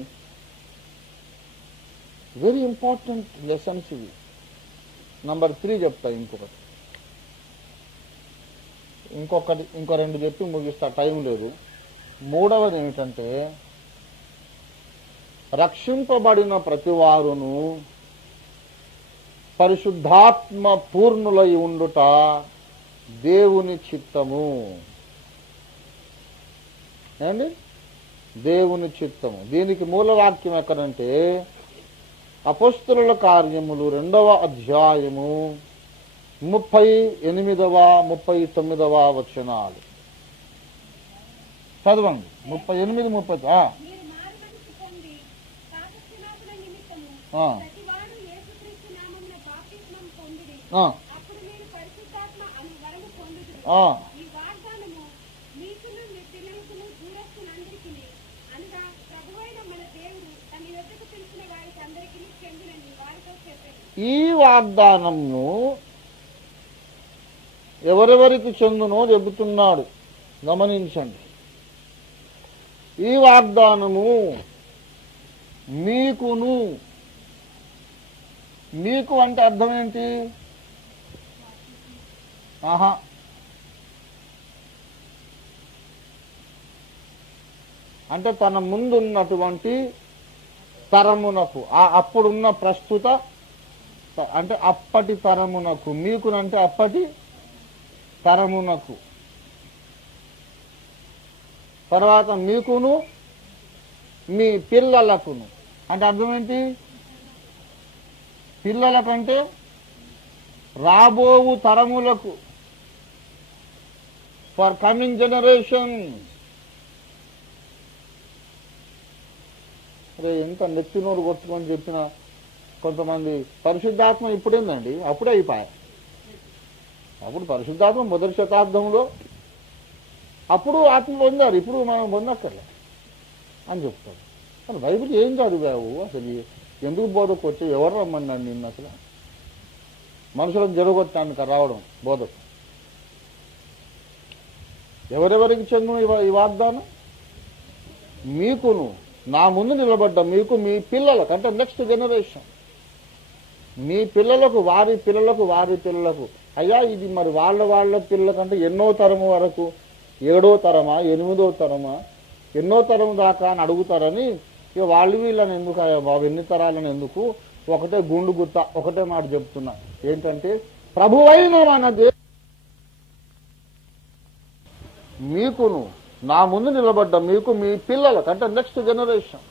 వెరీ ఇంపార్టెంట్ లెసన్స్ ఇవి. నంబర్ 3 చెప్తా. ఇంకో 2 చెప్పి ముగిస్తా, టైం లేదు. 3వది ఏమిటంటే, రక్షింపబడిన ప్రతివారును పరిశుద్ధాత్మ పూర్ణులై ఉండుట దేవుని చిత్తము. ఏండి? దేవుని చిత్తము. దీనికి మూలవాక్యం ఎక్కడంటే అపోస్తలుల కార్యములు 2వ అధ్యాయము 38వ 39వ వచనాలు చదవండి. 38, 30. ఈ వాగ్దానంను ఎవరెవరికి చెందునో చెబుతున్నాడు. గమనించండి. ఈ వాగ్దానము మీకును. మీకు అంటే అర్థం ఏంటి? ఆహా, అంటే తన ముందున్నటువంటి తరమునకు, అప్పుడున్న ప్రస్తుత అంటే అప్పటి తరమునకు, మీకునంటే అప్పటి తరమునకు, తర్వాత మీకును మీ పిల్లలకును. అంటే అర్థం ఏంటి? పిల్లలకంటే రాబోవు తరములకు, ఫర్ కమింగ్ జనరేషన్. అరే ఎంత నెత్తి నోరు కొట్టుకొని చెప్పిన కొంతమంది పరిశుద్ధాత్మ ఇప్పుడేందండి, అప్పుడే అయిపోయాయి. అప్పుడు పరిశుద్ధాత్మ మొదటి శతాబ్దంలో అప్పుడు ఆత్మ పొందారు, ఇప్పుడు మనం పొందక్కర్లే అని చెప్తారు. కానీ బైబిల్ ఏం చదివావు అసలు? ఎందుకు బోధకు వచ్చి ఎవరు రమ్మన్నాడు నిన్ను? అసలు మనుషులను జరగొట్టానికి రావడం బోధకు. ఎవరెవరికి చెందిన ఈ వాగ్దానం? మీకును, నా ముందు నిలబడ్డ మీకు, మీ పిల్లలకు అంటే నెక్స్ట్ జనరేషన్, మీ పిల్లలకు, వారి పిల్లలకు, వారి పిల్లలకు. అయ్యా ఇది మరి వాళ్ళ పిల్లలకంటే ఎన్నో తరము వరకు, 7వ తరమా 8వ తరమా ఎన్నో తరం దాకా అని అడుగుతారని ఇక వాళ్ళు వీళ్ళని ఎందుకు అయ్యా బాబు, ఎన్ని తరాలను ఎందుకు, ఒకటే గుండు గుత్త, ఒకటే మాట చెప్తున్నా. ఏంటంటే ప్రభువైన మన మీకును, నా ముందు నిలబడ్డ మీకు, మీ పిల్లలకు అంటే నెక్స్ట్ జనరేషన్,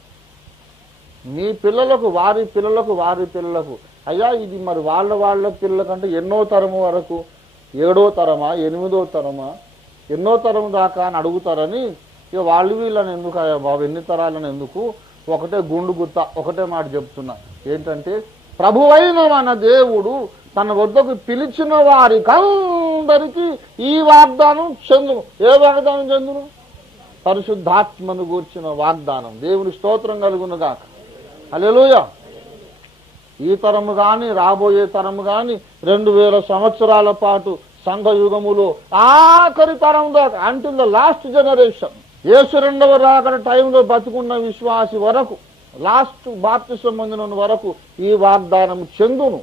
మీ పిల్లలకు, వారి పిల్లలకు, వారి పిల్లలకు. అయ్యా ఇది మరి వాళ్ళ పిల్లలకంటే ఎన్నో తరము వరకు, 7వ తరమా 8వ తరమా ఎన్నో తరం దాకా అని అడుగుతారని ఇక వాళ్ళు వీళ్ళని ఎందుకు అయ్యా బాబు, ఎన్ని తరాలను ఎందుకు, ఒకటే గుండు గుత్త, ఒకటే మాట చెప్తున్నా. ఏంటంటే ప్రభువైన మన దేవుడు తన వద్దకు పిలిచిన వారికందరికీ ఈ వాగ్దానం చెందును. ఏ వాగ్దానం చెందును? పరిశుద్ధాత్మను గూర్చిన వాగ్దానం. దేవుని స్తోత్రం కలుగునుగాక. హల్లెలూయా. ఈ తరము గాని రాబోయే తరము గాని 2000 సంవత్సరాల పాటు సంఘ యుగములో ఆఖరి తరం దాకా, అంటిల్ ద లాస్ట్ జనరేషన్, యేసు రెండవ రాకడ టైంలో బతుకున్న విశ్వాసి వరకు, లాస్ట్ బాప్తిసం పొందిన వరకు ఈ వాగ్దానం చెందును.